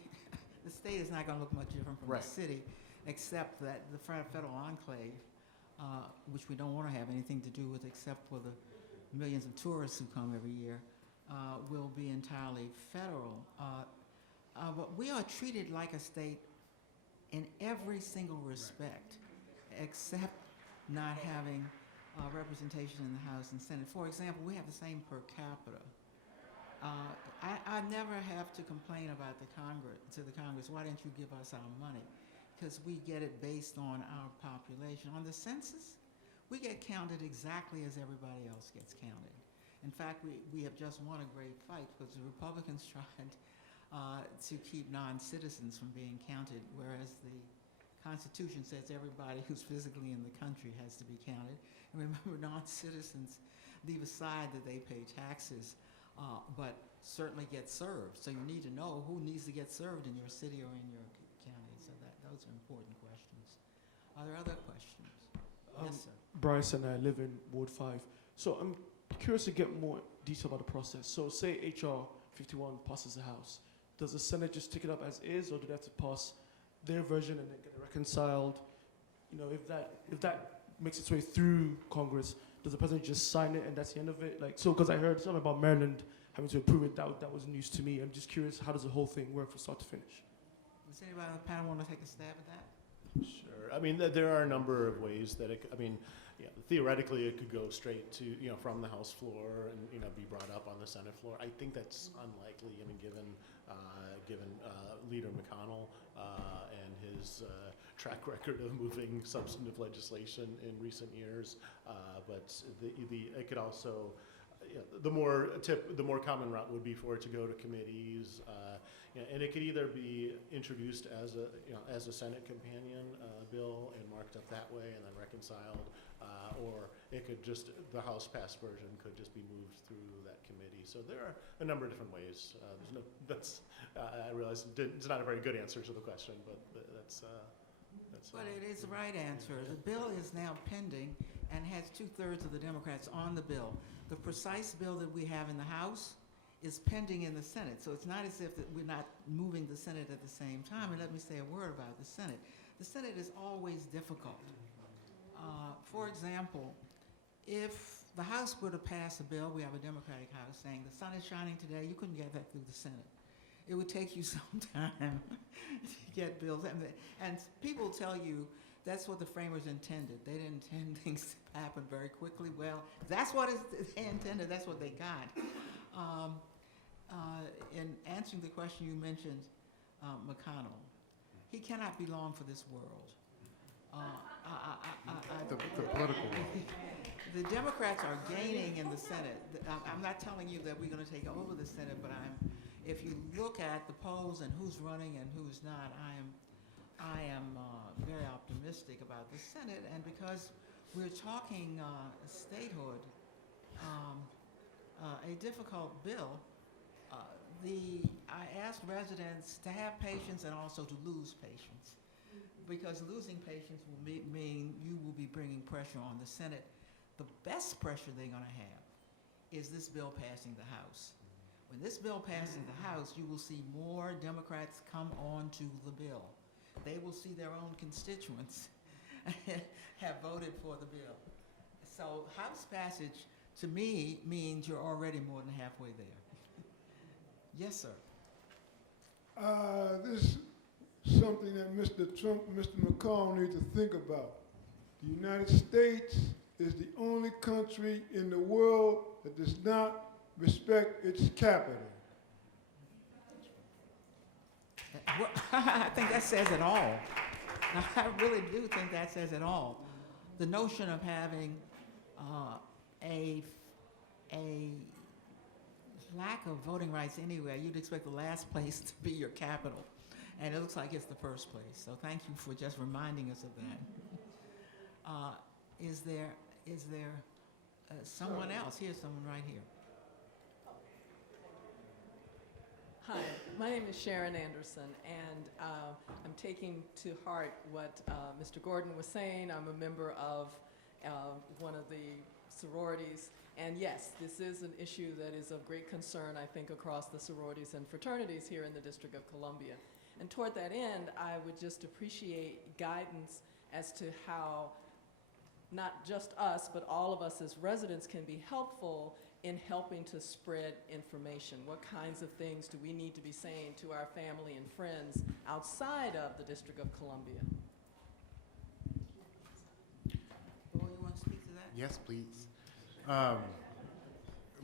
the state is not going to look much different from Right. the city, except that the federal enclave, which we don't want to have anything to do with except for the millions of tourists who come every year, will be entirely federal. But we are treated like a state in every single respect, except not having representation in the House and Senate. For example, we have the same per capita. I never have to complain about the Congress, why didn't you give us our money? Because we get it based on our population. On the census, we get counted exactly as everybody else gets counted. In fact, we have just won a great fight because the Republicans tried to keep non-citizens from being counted, whereas the Constitution says everybody who's physically in the country has to be counted. And remember, non-citizens leave aside that they pay taxes, but certainly get served. So you need to know who needs to get served in your city or in your county. So those are important questions. Are there other questions? Yes, sir. Bryce and I live in Ward 5. So I'm curious to get more detail about the process. So say HR 51 passes the House. Does the Senate just take it up as is, or do they have to pass their version and then get it reconciled? You know, if that makes its way through Congress, does the president just sign it and that's the end of it? Like, so because I heard something about Maryland having to approve it, that was news to me. I'm just curious, how does the whole thing work from start to finish? Does anybody on the panel want to take a stab at that? Sure. I mean, there are a number of ways that yeah, theoretically it could go straight to, from the House floor and, be brought up on the Senate floor. I think that's unlikely. I mean, given Leader McConnell and his track record of moving substantive legislation in recent years. But it could also, the more common route would be for it to go to committees, and it could either be introduced as a Senate companion bill and marked up that way and then reconciled, or it could just, the House passed version could just be moved through that committee. So there are a number of different ways. I realize it's not a very good answer to the question, but that's. But it is the right answer. The bill is now pending and has 2/3 of the Democrats on the bill. The precise bill that we have in the House is pending in the Senate. So it's not as if that we're not moving the Senate at the same time. And let me say a word about the Senate. The Senate is always difficult. For example, if the House were to pass a bill, we have a Democratic House saying the sun is shining today, you couldn't get that through the Senate. it would take you some time to get bills. And people tell you that's what the framers intended. They didn't intend things to happen very quickly. Well, that's what they intended. That's what they got. In answering the question you mentioned, McConnell, he cannot be long for this world. The political world. The Democrats are gaining in the Senate. I'm not telling you that we're going to take over the Senate, but if you look at the polls and who's running and who's not, I am very optimistic about the Senate. And because we're talking statehood, a difficult bill, I asked residents to have patience and also to lose patience, because losing patience will mean you will be bringing pressure on the Senate. The best pressure they're going to have is this bill passing the House. When this bill passes the House, you will see more Democrats come on to the bill. They will see their own constituents have voted for the bill. So House passage, to me, means you're already more than halfway there. Yes, sir. This is something that Mr. Trump, Mr. McCall need to think about. The United States is the only country in the world that does not respect its capital. I think that says it all. I really do think that says it all. The notion of having a lack of voting rights anywhere, you'd expect the last place to be your capital. And it looks like it's the first place. So thank you for just reminding us of that. Is there someone else? Here's someone right here. Hi, my name is Sharon Anderson, and I'm taking to heart what Mr. Gordon was saying. I'm a member of one of the sororities, and yes, this is an issue that is of great concern, I think, across the sororities and fraternities here in the District of Columbia. And toward that end, I would just appreciate guidance as to how not just us, but all of us as residents can be helpful in helping to spread information. What kinds of things do we need to be saying to our family and friends outside of the District of Columbia? Boy, you want to speak to that? Yes, please.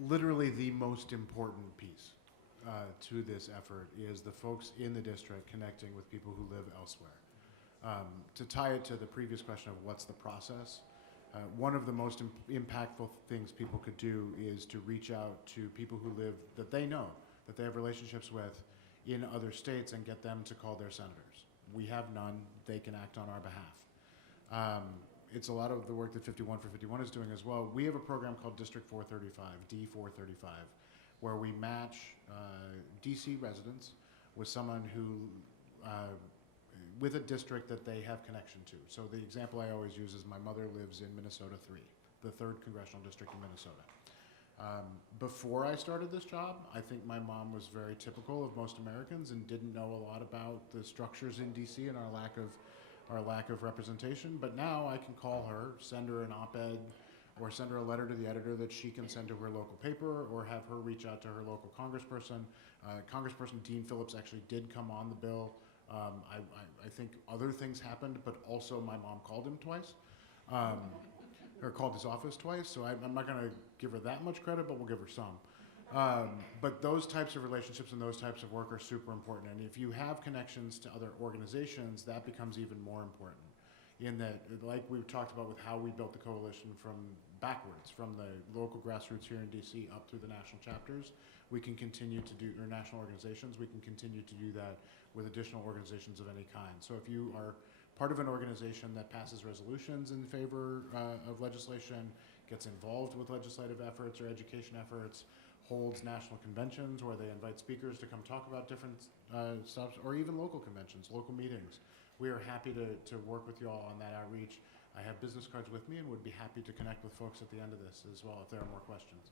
Literally the most important piece to this effort is the folks in the district connecting with people who live elsewhere. To tie it to the previous question of what's the process, one of the most impactful things people could do is to reach out to people who live, that they know, that they have relationships with in other states, and get them to call their senators. We have none. They can act on our behalf. It's a lot of the work that 51 for 51 is doing as well. We have a program called District 435, D435, where we match DC residents with someone who with a district that they have connection to. So the example I always use is my mother lives in Minnesota 3, the 3rd Congressional District in Minnesota. Before I started this job, I think my mom was very typical of most Americans and didn't know a lot about the structures in DC and our lack of representation. But now I can call her, send her an op-ed, or send her a letter to the editor that she can send to her local paper, or have her reach out to her local congressperson. Congressperson Dean Phillips actually did come on the bill. I think other things happened, but also my mom called him twice, or called his office twice, so I'm not going to give her that much credit, but we'll give her some. But those types of relationships and those types of work are super important, and if you have connections to other organizations, that becomes even more important. In that, like we've talked about with how we built the coalition from backwards, from the local grassroots here in DC up through the national chapters, we can continue to do, or national organizations, we can continue to do that with additional organizations of any kind. So if you are part of an organization that passes resolutions in favor of legislation, gets involved with legislative efforts or education efforts, holds national conventions where they invite speakers to come talk about different stuff, or even local conventions, local meetings, we are happy to work with you all on that outreach. I have business cards with me and would be happy to connect with folks at the end of this as well if there are more questions.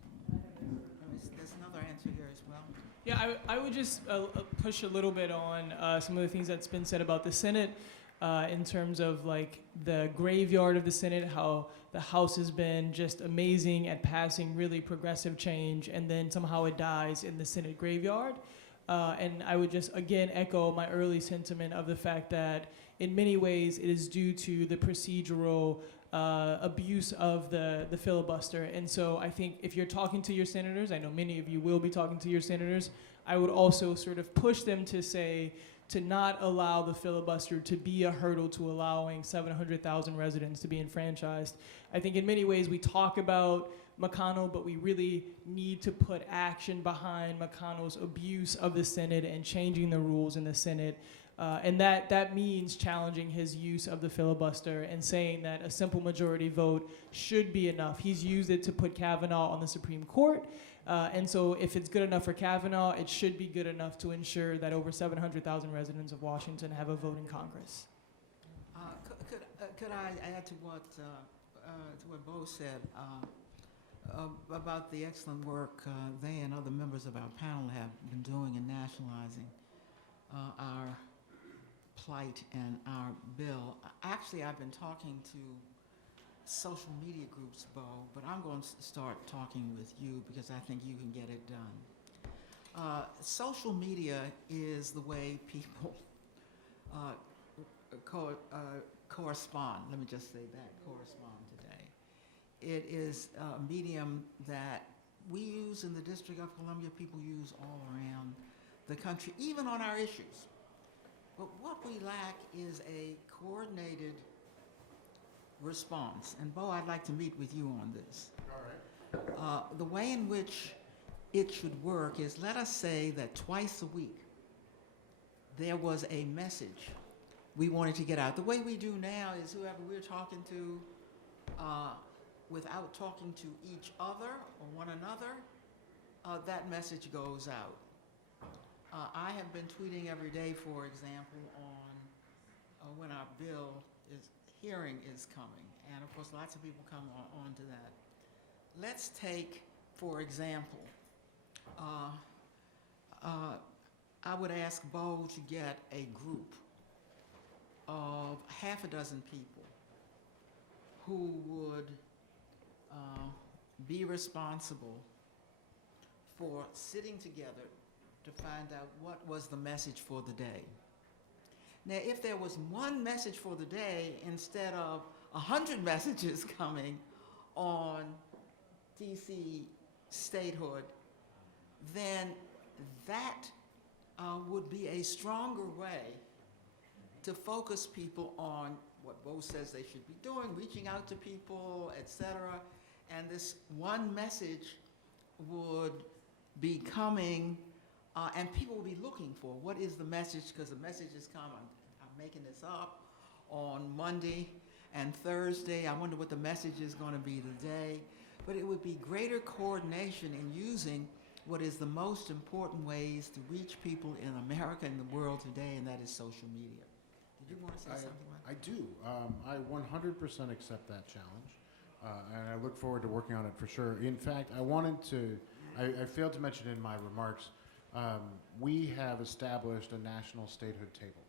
There's another answer here as well. Yeah, I would just push a little bit on some of the things that's been said about the Senate in terms of like the graveyard of the Senate, how the House has been just amazing at passing really progressive change, and then somehow it dies in the Senate graveyard. And I would just again echo my early sentiment of the fact that in many ways it is due to the procedural abuse of the filibuster. And so I think if you're talking to your senators, I know many of you will be talking to your senators, I would also sort of push them to say, to not allow the filibuster to be a hurdle to allowing 700,000 residents to be enfranchised. I think in many ways we talk about McConnell, but we really need to put action behind McConnell's abuse of the Senate and changing the rules in the Senate. And that means challenging his use of the filibuster and saying that a simple majority vote should be enough. He's used it to put Kavanaugh on the Supreme Court. And so if it's good enough for Kavanaugh, it should be good enough to ensure that over 700,000 residents of Washington have a vote in Congress. Could I add to what Bo said about the excellent work they and other members of our panel have been doing in nationalizing our plight and our bill. Actually, I've been talking to social media groups, Bo, but I'm going to start talking with you because I think you can get it done. Social media is the way people correspond. Let me just say that, correspond today. It is a medium that we use in the District of Columbia, people use all around the country, even on our issues. But what we lack is a coordinated response. And Bo, I'd like to meet with you on this. All right. The way in which it should work is, let us say that twice a week there was a message we wanted to get out. The way we do now is whoever we're talking to, without talking to each other or one another, that message goes out. I have been tweeting every day, for example, on when our bill hearing is coming. And of course, lots of people come on to that. Let's take, for example, I would ask Bo to get a group of half a dozen people who would be responsible for sitting together to find out what was the message for the day. Now, if there was one message for the day instead of 100 messages coming on DC statehood, then that would be a stronger way to focus people on what Bo says they should be doing, reaching out to people, etc. And this one message would be coming, and people will be looking for what is the message, because the message is coming. I'm making this up on Monday and Thursday. I wonder what the message is going to be today. But it would be greater coordination in using what is the most important ways to reach people in America and the world today, and that is social media. Did you want to say something like that? I do. I 100% accept that challenge, and I look forward to working on it for sure. In fact, I failed to mention in my remarks, we have established a national statehood table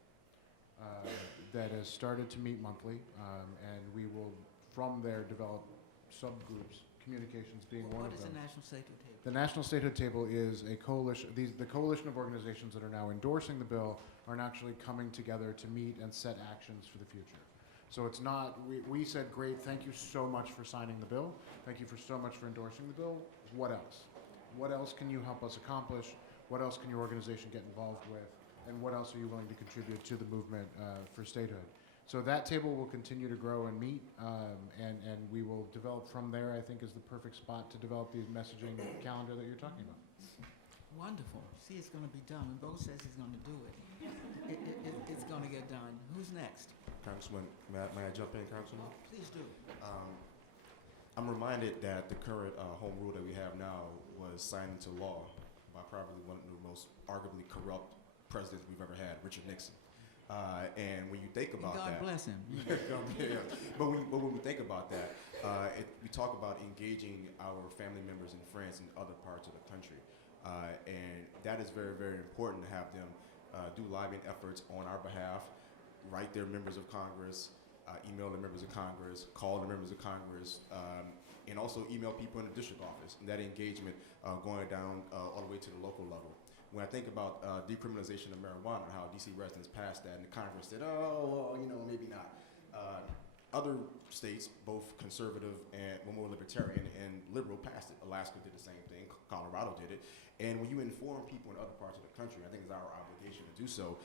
that has started to meet monthly, and we will, from there, develop subgroups, communications being one of them. What is the National Statehood Table? The National Statehood Table is a coalition. The coalition of organizations that are now endorsing the bill are actually coming together to meet and set actions for the future. So it's not, we said, great, thank you so much for signing the bill. Thank you so much for endorsing the bill. What else? What else can you help us accomplish? What else can your organization get involved with? And what else are you willing to contribute to the movement for statehood? So that table will continue to grow and meet, and we will develop from there, I think, is the perfect spot to develop the messaging calendar that you're talking about. Wonderful. See, it's going to be done. When Bo says he's going to do it, it's going to get done. Who's next? Congressman, may I jump in, Congressman? Please do. I'm reminded that the current home rule that we have now was signed into law by probably one of the most arguably corrupt presidents we've ever had, Richard Nixon. And when you think about God that, bless him. yeah. But when we think about that, we talk about engaging our family members and friends in other parts of the country, and that is very, very important to have them do lobbying efforts on our behalf, write their members of Congress, email the members of Congress, call the members of Congress, and also email people in the district office. And that engagement going down all the way to the local level. when I think about decriminalization of marijuana and how DC residents passed that and the Congress said, oh, well, you know, maybe not. Other states, both conservative and more libertarian and liberal, passed it. Alaska did the same thing. Colorado did it. And when you inform people in other parts of the country, I think it's our obligation to do so,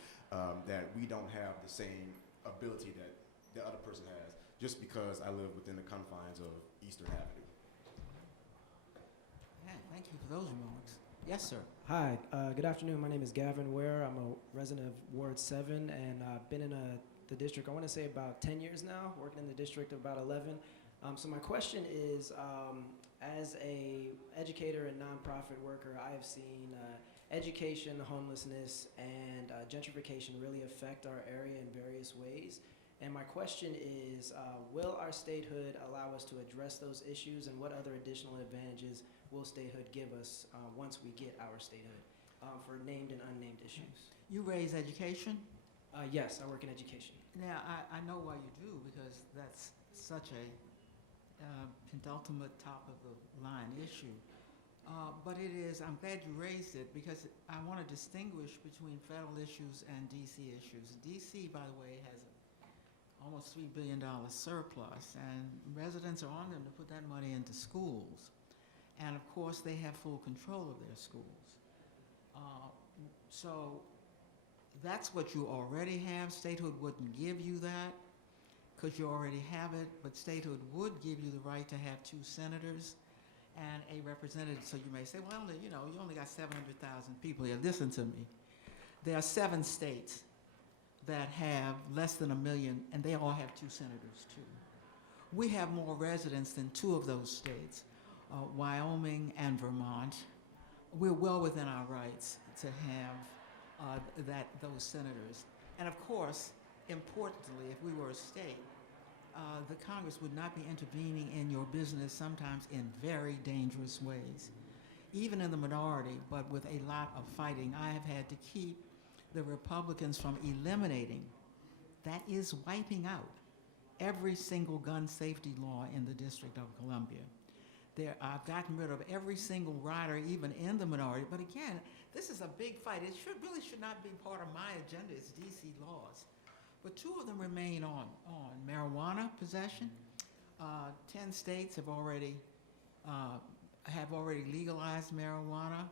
that we don't have the same ability that the other person has just because I live within the confines of Eastern Avenue. Yeah, thank you for those remarks. Yes, sir. Hi, good afternoon. My name is Gavin Ware. I'm a resident of Ward 7, and I've been in the district, I want to say about 10 years now, working in the district about 11. So my question is, as a educator and nonprofit worker, I have seen education, homelessness, and gentrification really affect our area in various ways. And my question is, will our statehood allow us to address those issues, and what other additional advantages will statehood give us once we get our statehood for named and unnamed issues? You raise education? Yes, I work in education. Now, I know why you do, because that's such a penultimate top of the line issue. But it is, I'm glad you raised it, because I want to distinguish between federal issues and DC issues. DC, by the way, has almost $3 billion surplus, and residents are on them to put that money into schools. And of course, they have full control of their schools. So that's what you already have. Statehood wouldn't give you that because you already have it, but statehood would give you the right to have 2 senators and a representative. So you may say, well, you know, you only got 700,000 people here. Listen to me. There are 7 states that have less than 1 million, and they all have 2 senators too. We have more residents than 2 of those states, Wyoming and Vermont. We're well within our rights to have those senators. And of course, importantly, if we were a state, the Congress would not be intervening in your business, sometimes in very dangerous ways. Even in the minority, but with a lot of fighting, I have had to keep the Republicans from eliminating, that is wiping out, every single gun safety law in the District of Columbia. I've gotten rid of every single rider, even in the minority. But again, this is a big fight. It really should not be part of my agenda. It's DC laws. But 2 of them remain on marijuana possession. 10 states have already legalized marijuana.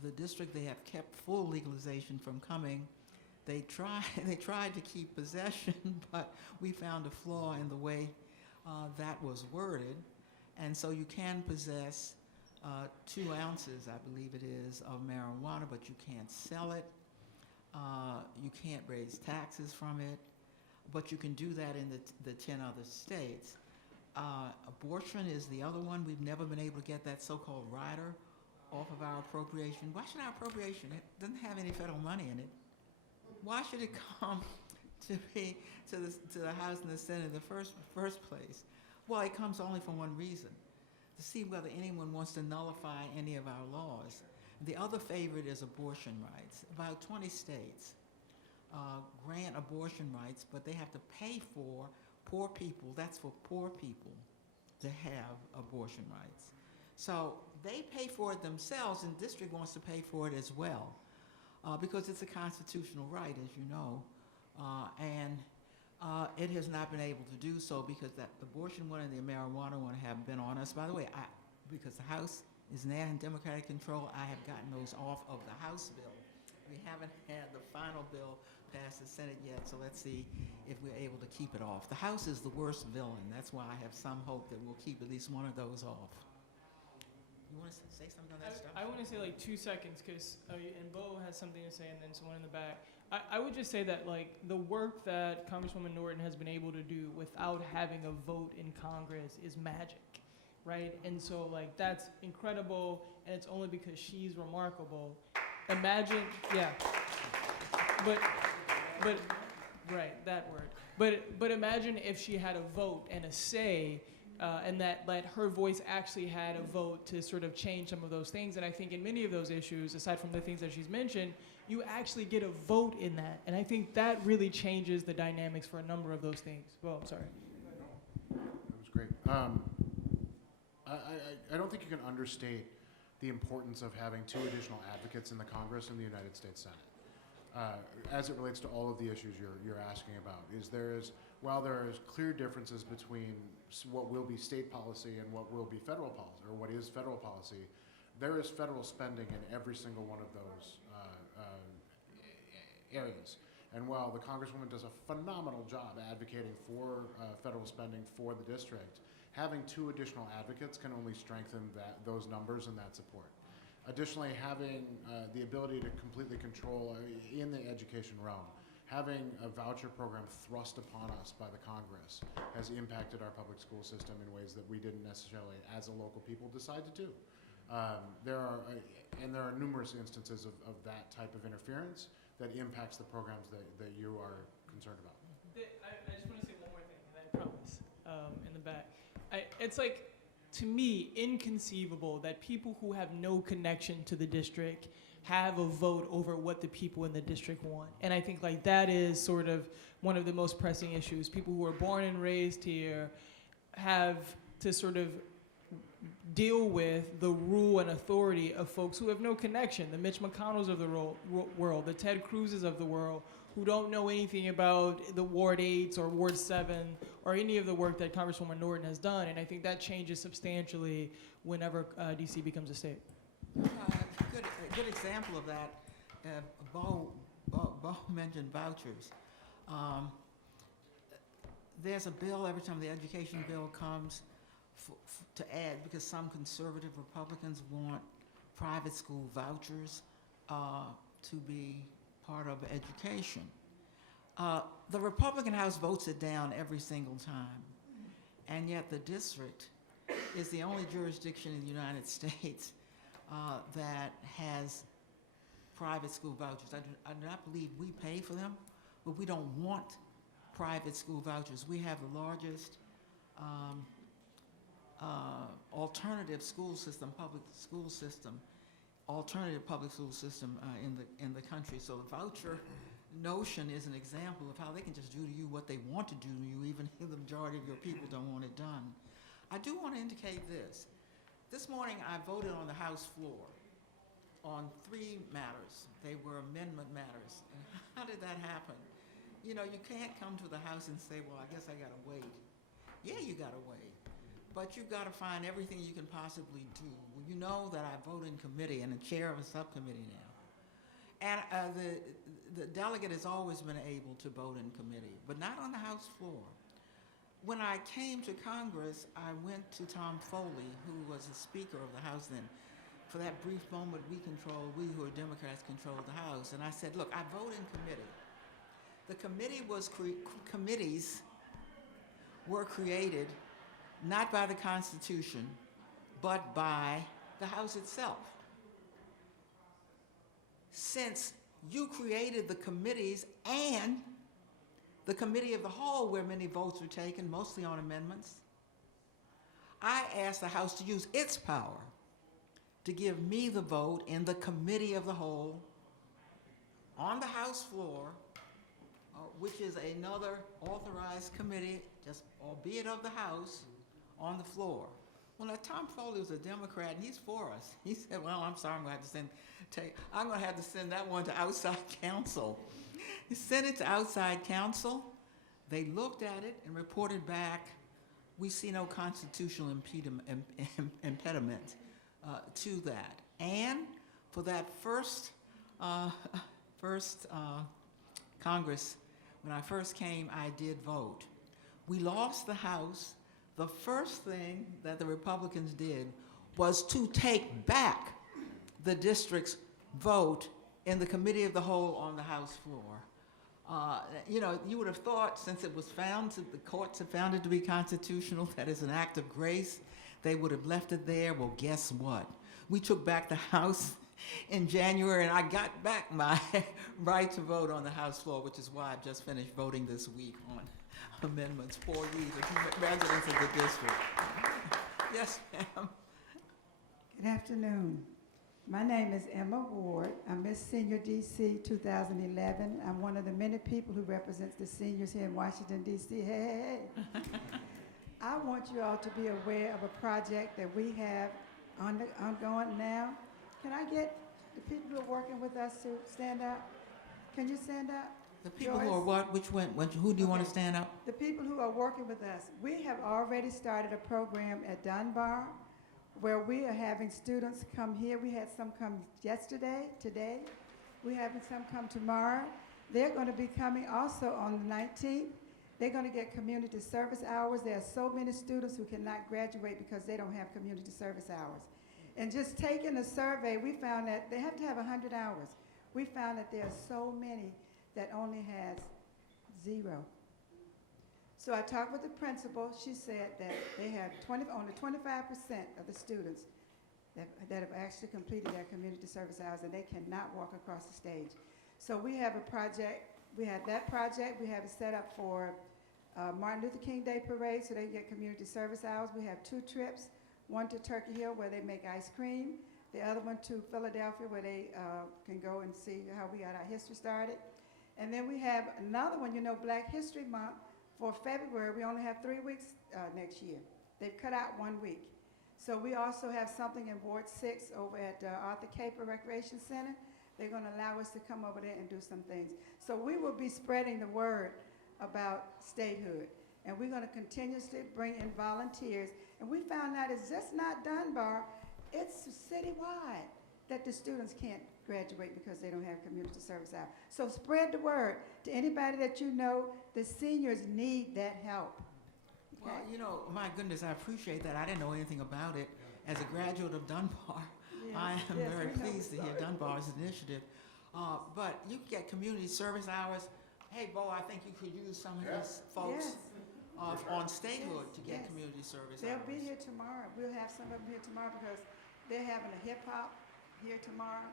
The district, they have kept full legalization from coming. They tried to keep possession, but we found a flaw in the way that was worded. And so you can possess 2 ounces, I believe it is, of marijuana, but you can't sell it. You can't raise taxes from it, but you can do that in the 10 other states. Abortion is the other one. We've never been able to get that so-called rider off of our appropriation. Why should our appropriation? It doesn't have any federal money in it. Why should it come to the House and the Senate in the first place? Well, it comes only for one reason, to see whether anyone wants to nullify any of our laws. The other favorite is abortion rights. About 20 states grant abortion rights, but they have to pay for poor people, that's for poor people, to have abortion rights. So they pay for it themselves, and district wants to pay for it as well, because it's a constitutional right, as you know, and it has not been able to do so because that abortion one and the marijuana one have been on us. By the way, because the House is now in Democratic control, I have gotten those off of the House bill. We haven't had the final bill pass the Senate yet, so let's see if we're able to keep it off. The House is the worst villain. That's why I have some hope that we'll keep at least one of those off. You want to say something on that stuff? I want to say like 2 seconds, because and Bo has something to say, and then someone in the back. I would just say that like the work that Congresswoman Norton has been able to do without having a vote in Congress is magic, right? And so like that's incredible, and it's only because she's remarkable. Imagine, yeah, but right, that word. But imagine if she had a vote and a say. And that her voice actually had a vote to sort of change some of those things. And I think in many of those issues, aside from the things that she's mentioned, you actually get a vote in that. And I think that really changes the dynamics for a number of those things. Well, I'm sorry. That was great. I don't think you can understate the importance of having 2 additional advocates in the Congress and the United States Senate. As it relates to all of the issues you're asking about, while there is clear differences between what will be state policy and what will be federal policy, or what is federal policy, there is federal spending in every single one of those areas. And while the Congresswoman does a phenomenal job advocating for federal spending for the district, having 2 additional advocates can only strengthen those numbers and that support. Additionally, having the ability to completely control in the education realm, having a voucher program thrust upon us by the Congress has impacted our public school system in ways that we didn't necessarily, as a local people, decide to do. There are numerous instances of that type of interference that impacts the programs that you are concerned about. I just want to say one more thing, and I promise, in the back. It's like, to me, inconceivable that people who have no connection to the district have a vote over what the people in the district want. And I think like that is sort of one of the most pressing issues. People who are born and raised here have to sort of deal with the rule and authority of folks who have no connection, the Mitch McConnells of the world, the Ted Cruzes of the world, who don't know anything about the Ward 8s or Ward 7 or any of the work that Congresswoman Norton has done. And I think that changes substantially whenever DC becomes a state. A good example of that, Bo mentioned vouchers. There's a bill every time the education bill comes to add, because some conservative Republicans want private school vouchers to be part of education. The Republican House votes it down every single time, and yet the district is the only jurisdiction in the United States that has private school vouchers. I do not believe we pay for them, but we don't want private school vouchers. We have the largest alternative school system, alternative public school system in the country. So the voucher notion is an example of how they can just do to you what they want to do to you, even if the majority of your people don't want it done. I do want to indicate this. This morning I voted on the House floor on 3 matters. They were amendment matters. And how did that happen? You know, you can't come to the House and say, well, I guess I got to wait. Yeah, you got to wait. But you've got to find everything you can possibly do. Well, you know that I vote in committee and the chair of a subcommittee now. And the delegate has always been able to vote in committee, but not on the House floor. When I came to Congress, I went to Tom Foley, who was the Speaker of the House then. For that brief moment, we who are Democrats controlled the House. And I said, look, I vote in committee. The committees were created not by the Constitution, but by the House itself. Since you created the committees and the Committee of the Whole, where many votes were taken, mostly on amendments, I asked the House to use its power to give me the vote in the Committee of the Whole on the House floor, which is another authorized committee, just albeit of the House, on the floor. Well, now Tom Foley was a Democrat, and he's for us. He said, well, I'm sorry, I'm going to have to send that one to outside counsel. He sent it to outside counsel. They looked at it and reported back, we see no constitutional impediment to that. And for that first Congress, when I first came, I did vote. We lost the House. The first thing that the Republicans did was to take back the district's vote in the Committee of the Whole on the House floor. You know, you would have thought, since it was found, the courts have found it to be constitutional, that is an act of grace, they would have left it there. Well, guess what? We took back the House in January, and I got back my right to vote on the House floor, which is why I've just finished voting this week on amendments for you, the residents of the district. Yes, ma'am. Good afternoon. My name is Emma Ward. I'm Miss Senior DC 2011. I'm one of the many people who represents the seniors here in Washington, DC. Hey. I want you all to be aware of a project that we have ongoing now. Can I get the people who are working with us to stand up? Can you stand up? The people who are Joyce? what, who do you want to Okay. stand up? The people who are working with us, we have already started a program at Dunbar where we are having students come here. We had some come yesterday, today. We're having some come tomorrow. They're going to be coming also on the 19th. They're going to get community service hours. There are so many students who cannot graduate because they don't have community service hours. And just taking a survey, we found that they have to have 100 hours. We found that there are so many that only has 0. So I talked with the principal. She said that they have only 25% of the students that have actually completed their community service hours, and they cannot walk across the stage. So we have a project. We have that project. We have it set up for Martin Luther King Day Parade, so they can get community service hours. We have 2 trips, one to Turkey Hill where they make ice cream, the other one to Philadelphia where they can go and see how we got our history started. And then we have another one, Black History Month for February. We only have 3 weeks next year. They've cut out 1 week. So we also have something in Ward 6 over at Arthur Caper Recreation Center. They're going to allow us to come over there and do some things. So we will be spreading the word about statehood. And we're going to continuously bring in volunteers. And we found out it's just not Dunbar, it's citywide that the students can't graduate because they don't have community service hours. So spread the word to anybody that you know. The seniors need that help. Okay? Well, my goodness, I appreciate that. I didn't know anything about it. As a graduate of Dunbar, Yes, I am yes, very we know. pleased to hear Dunbar's initiative. But you can get community service hours. Hey, Bo, I think you could use some of these folks on Statehood to get Yes. community service They'll hours. be here tomorrow. We'll have some of them here tomorrow because they're having a hip hop here tomorrow.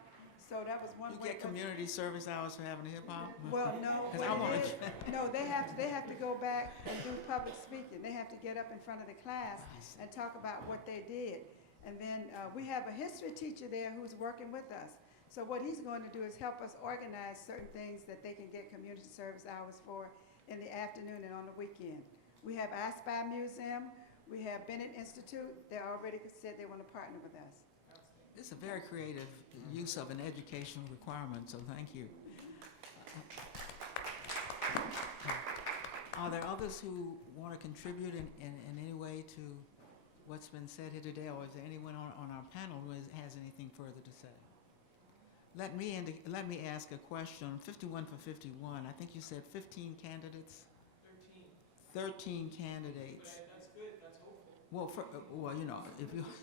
So that was one You way. get community service hours for having a hip hop? Well, no, 'Cause what I wanna it is, no, they have to go back and do public speaking. They have to get up in front of the class and talk about what they did. And then we have a history teacher there who's working with us. So what he's going to do is help us organize certain things that they can get community service hours for in the afternoon and on the weekend. We have I Spy Museum. We have Bennett Institute. They already said they want to partner with us. It's a very creative use of an educational requirement, so thank you. Are there others who want to contribute in any way to what's been said here today, or is there anyone on our panel who has anything further to say? Let me ask a question. 51 for 51. I think you said 15 candidates? 13 candidates. That's good. That's hopeful. Well,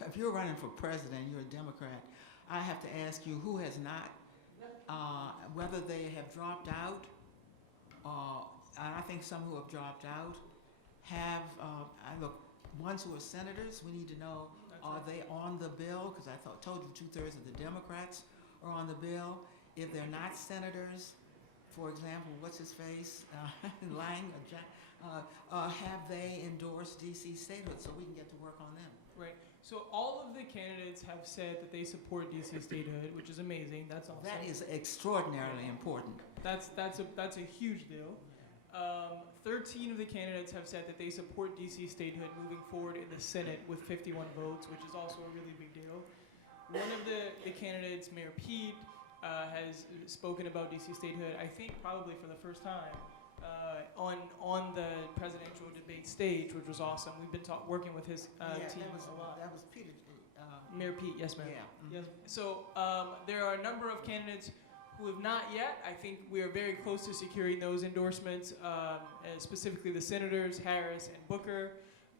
if you're running for president, you're a Democrat, I have to ask you who has not, whether they have dropped out, and I think some who have dropped out have, ones who are senators, we need to know, are they on the bill? Because I told you 2/3 of the Democrats are on the bill. If they're not senators, for example, what's his face, Lang, have they endorsed DC statehood so we can get to work on them? Right. So all of the candidates have said that they support DC statehood, which is amazing. That's awesome. That is extraordinarily important. That's a huge deal. 13 of the candidates have said that they support DC statehood moving forward in the Senate with 51 votes, which is also a really big deal. One of the candidates, Mayor Pete, has spoken about DC statehood, I think probably for the first time, on the presidential debate stage, which was awesome. We've been working with his team a lot. That was Peter. Mayor Pete, yes, ma'am. Yeah. Yes. So there are a number of candidates who have not yet. I think we are very close to securing those endorsements, and specifically the senators, Harris and Booker.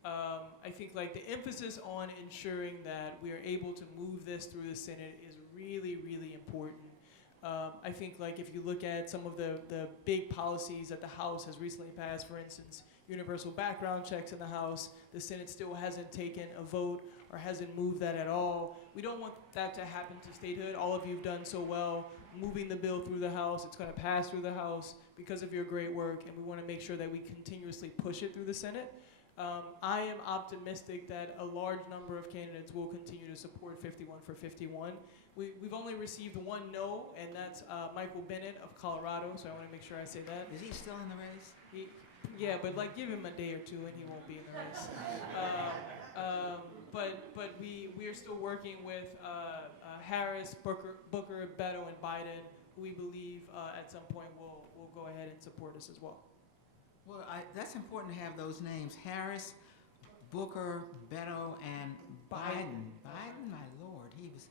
I think the emphasis on ensuring that we are able to move this through the Senate is really, really important. I think if you look at some of the big policies that the House has recently passed, for instance, universal background checks in the House, the Senate still hasn't taken a vote or hasn't moved that at all. We don't want that to happen to statehood. All of you have done so well moving the bill through the House. It's going to pass through the House because of your great work, and we want to make sure that we continuously push it through the Senate. I am optimistic that a large number of candidates will continue to support 51 for 51. We've only received one no, and that's Michael Bennett of Colorado, so I want to make sure I say that. Is he still in the race? Yeah, but give him a day or two and he won't be in the race. but we are still working with Harris, Booker, Beto, and Biden, who we believe at some point will go ahead and support us as well. Well, that's important to have those names: Harris, Booker, Beto, and Biden. Biden, my Lord, he was.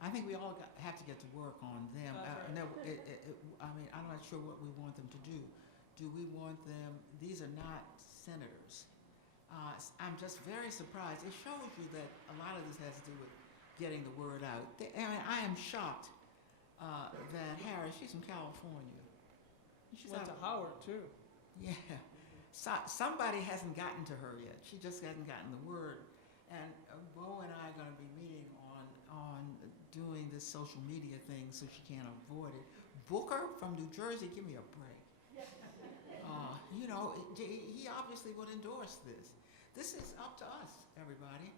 I think we all have to get to work on them. No, I mean, I'm not sure what we want them to do. Do we want them? These are not senators. I'm just very surprised. It shows you that a lot of this has to do with getting the word out. I mean, I am shocked that Harris, she's from California. She went to Howard too. Yeah. Somebody hasn't gotten to her yet. She just hasn't gotten the word. And Bo and I are going to be meeting on doing this social media thing so she can't avoid it. Booker from New Jersey, give me a break. You know, he obviously would endorse this. This is up to us, everybody.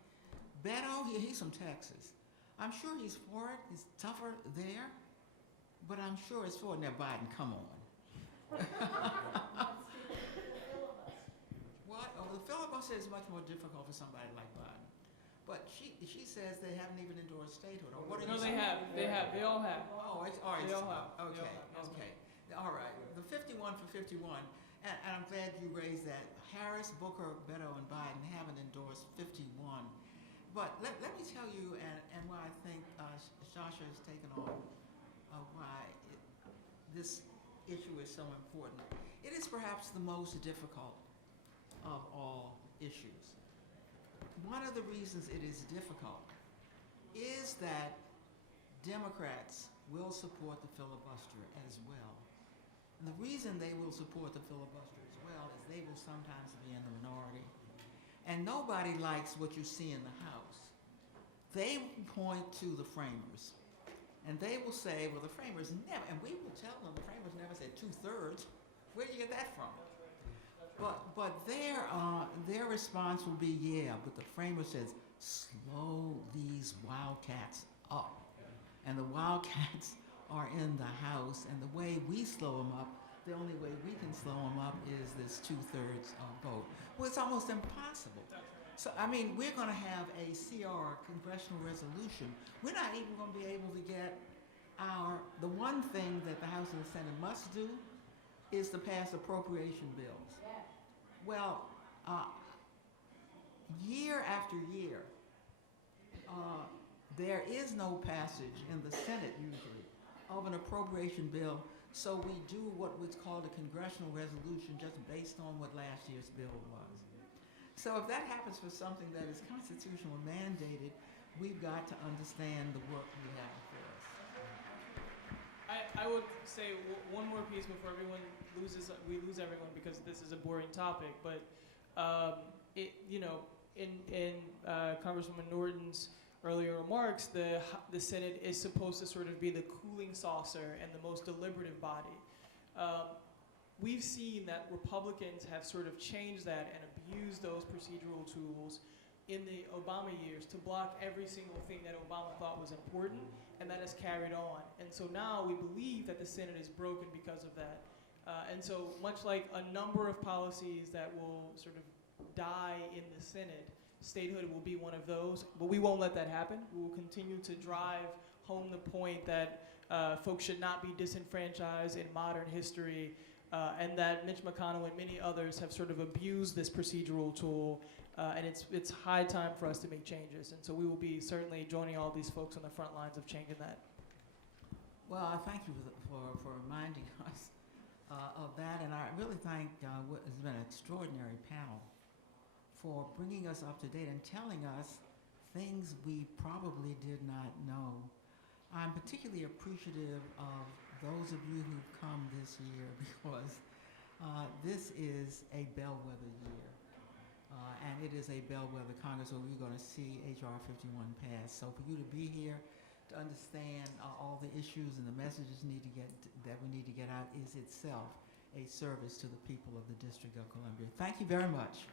Beto, he's from Texas. I'm sure he's for it. He's tougher there. But I'm sure it's for it. Now, Biden, come on. What? Oh, the filibuster is much more difficult for somebody like Biden. But she says they haven't even endorsed statehood. Or what? No, they have. They all have. Oh, it's all right. They all have. Okay. Okay. All right. The 51 for 51. And I'm glad you raised that. Harris, Booker, Beto, and Biden haven't endorsed 51. But let me tell you, and why I think Shasha has taken on why this issue is so important. It is perhaps the most difficult of all issues. One of the reasons it is difficult is that Democrats will support the filibuster as well. And the reason they will support the filibuster as well is they will sometimes be in the minority. And nobody likes what you see in the House. They point to the framers. And they will say, well, the framers never, and we will tell them the framers never said 2/3. Where did you get that from? But their response will be, yeah, but the framer says, slow these wildcats up. And the wildcats are in the House, and the way we slow them up, the only way we can slow them up is this 2/3 vote. Well, it's almost impossible. So, I mean, we're going to have a CR, Congressional resolution. We're not even going to be able to get the one thing that the House and the Senate must do is to pass appropriation bills. Well, year after year, there is no passage in the Senate usually of an appropriation bill, so we do what was called a Congressional resolution just based on what last year's bill was. So if that happens for something that is constitutional mandated, we've got to understand the work we have before us. I would say one more piece before we lose everyone because this is a boring topic, but in Congresswoman Norton's earlier remarks, the Senate is supposed to sort of be the cooling saucer and the most deliberative body. We've seen that Republicans have sort of changed that and abused those procedural tools in the Obama years to block every single thing that Obama thought was important, and that has carried on. And so now we believe that the Senate is broken because of that. And so much like a number of policies that will sort of die in the Senate, statehood will be one of those, but we won't let that happen. We will continue to drive home the point that folks should not be disenfranchised in modern history, and that Mitch McConnell and many others have sort of abused this procedural tool, and it's high time for us to make changes. And so we will be certainly joining all these folks on the front lines of changing that. Well, I thank you for reminding us of that, and I really thank what has been an extraordinary panel for bringing us up to date and telling us things we probably did not know. I'm particularly appreciative of those of you who've come this year because this is a bellwether year. And it is a bellwether Congress where we're going to see H.R. 51 pass. So for you to be here to understand all the issues and the messages that we need to get out is itself a service to the people of the District of Columbia. Thank you very much.